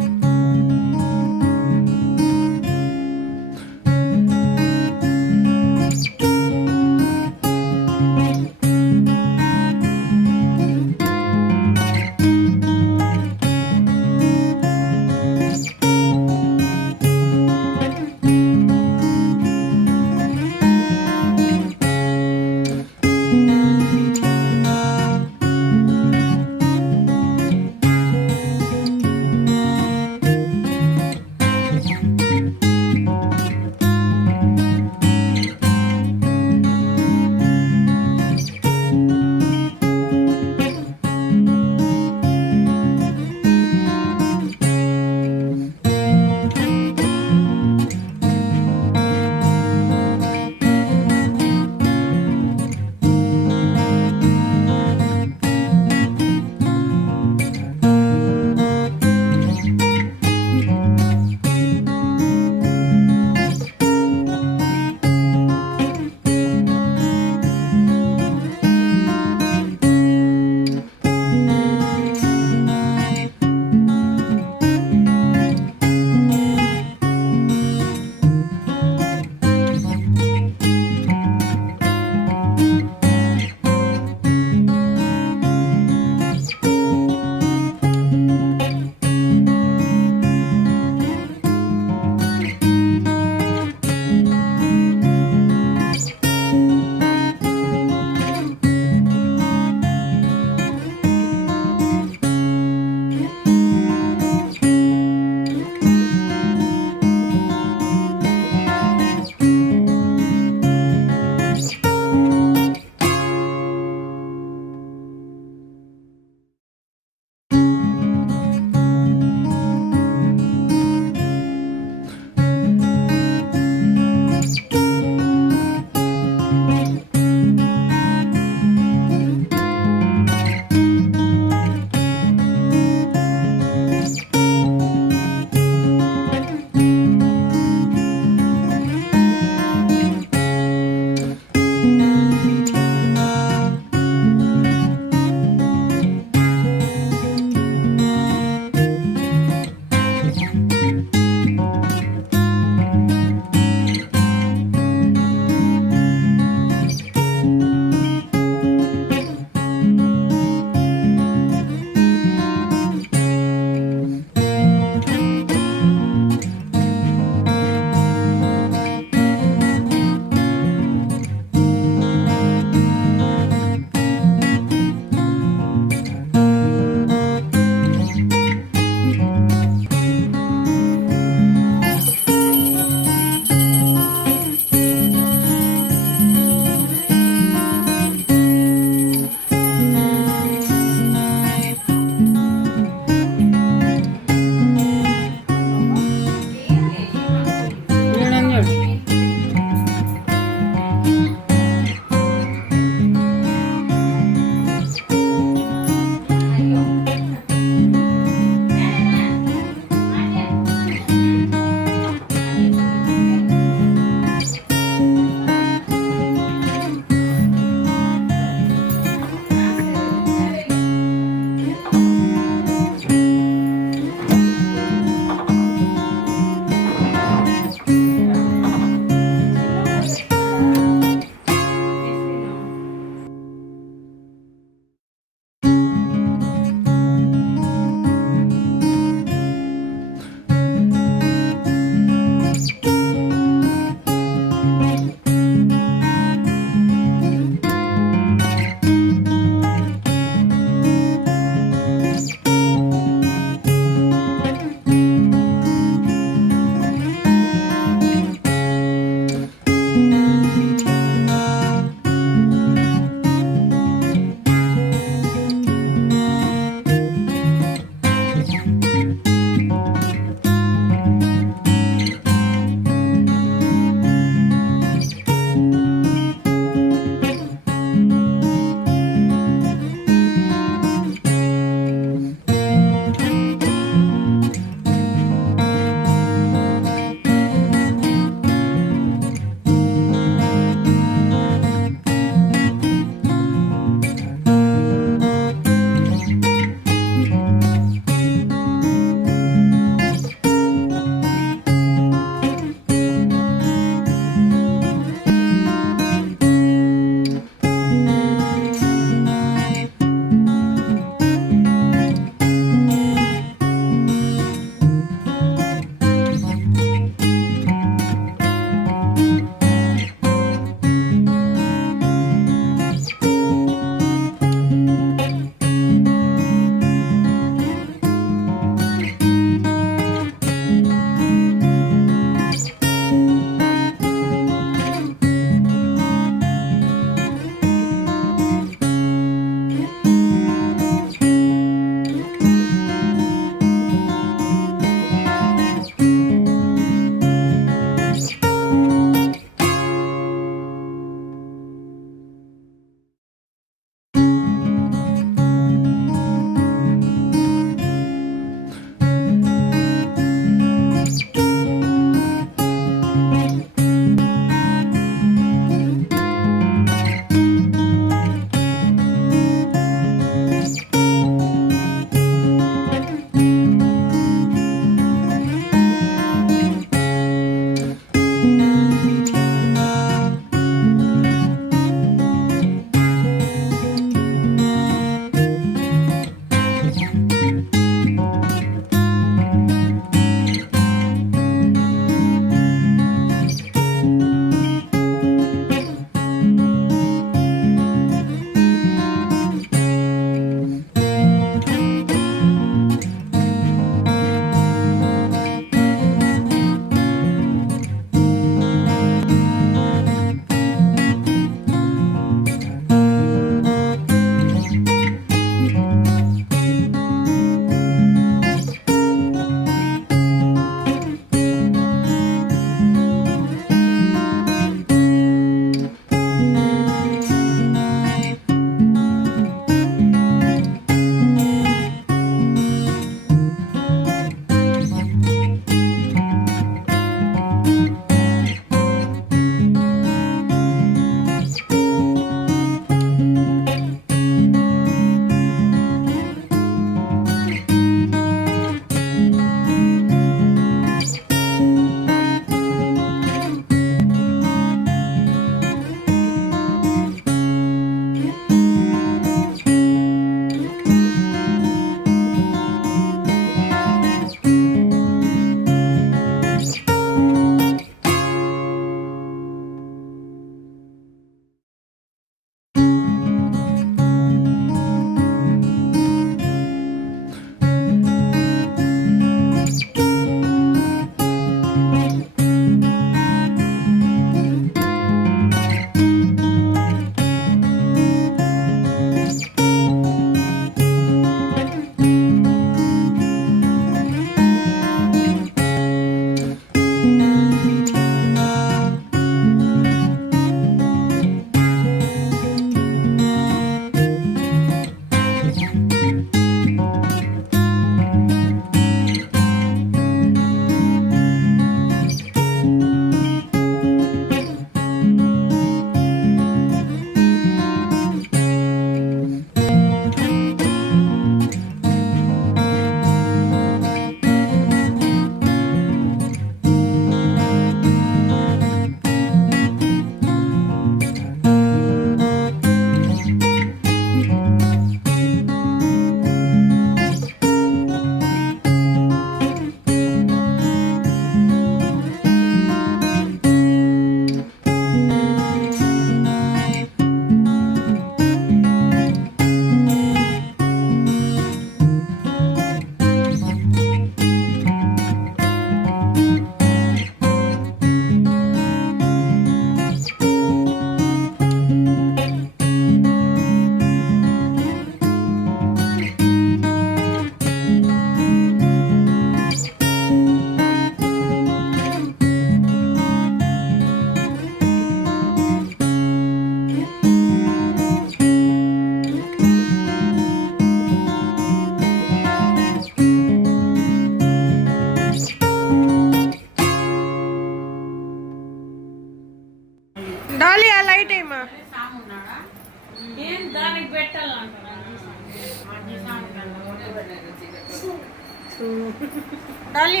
డాలి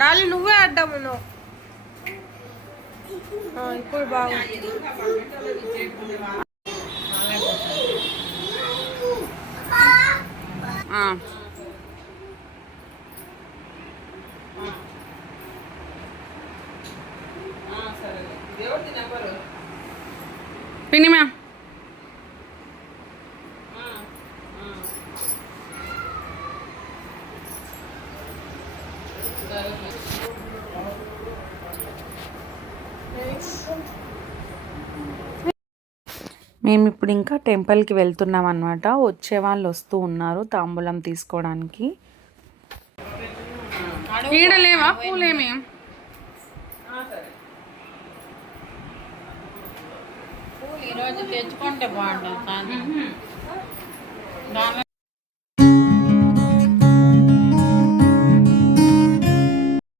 డాలి నువ్వే అడ్డాము నువ్వు ఇప్పుడు బాగుంది. పిన్నిమా మేము ఇప్పుడు ఇంకా టెంపుల్కి వెళ్తున్నాం అనమాట. వచ్చే వాళ్ళు వస్తూ ఉన్నారు తాంబూలం తీసుకోవడానికి. ఈడలేవా పూలేమి పూలు ఈరోజు తెచ్చుకుంటే బాగుంటుంది.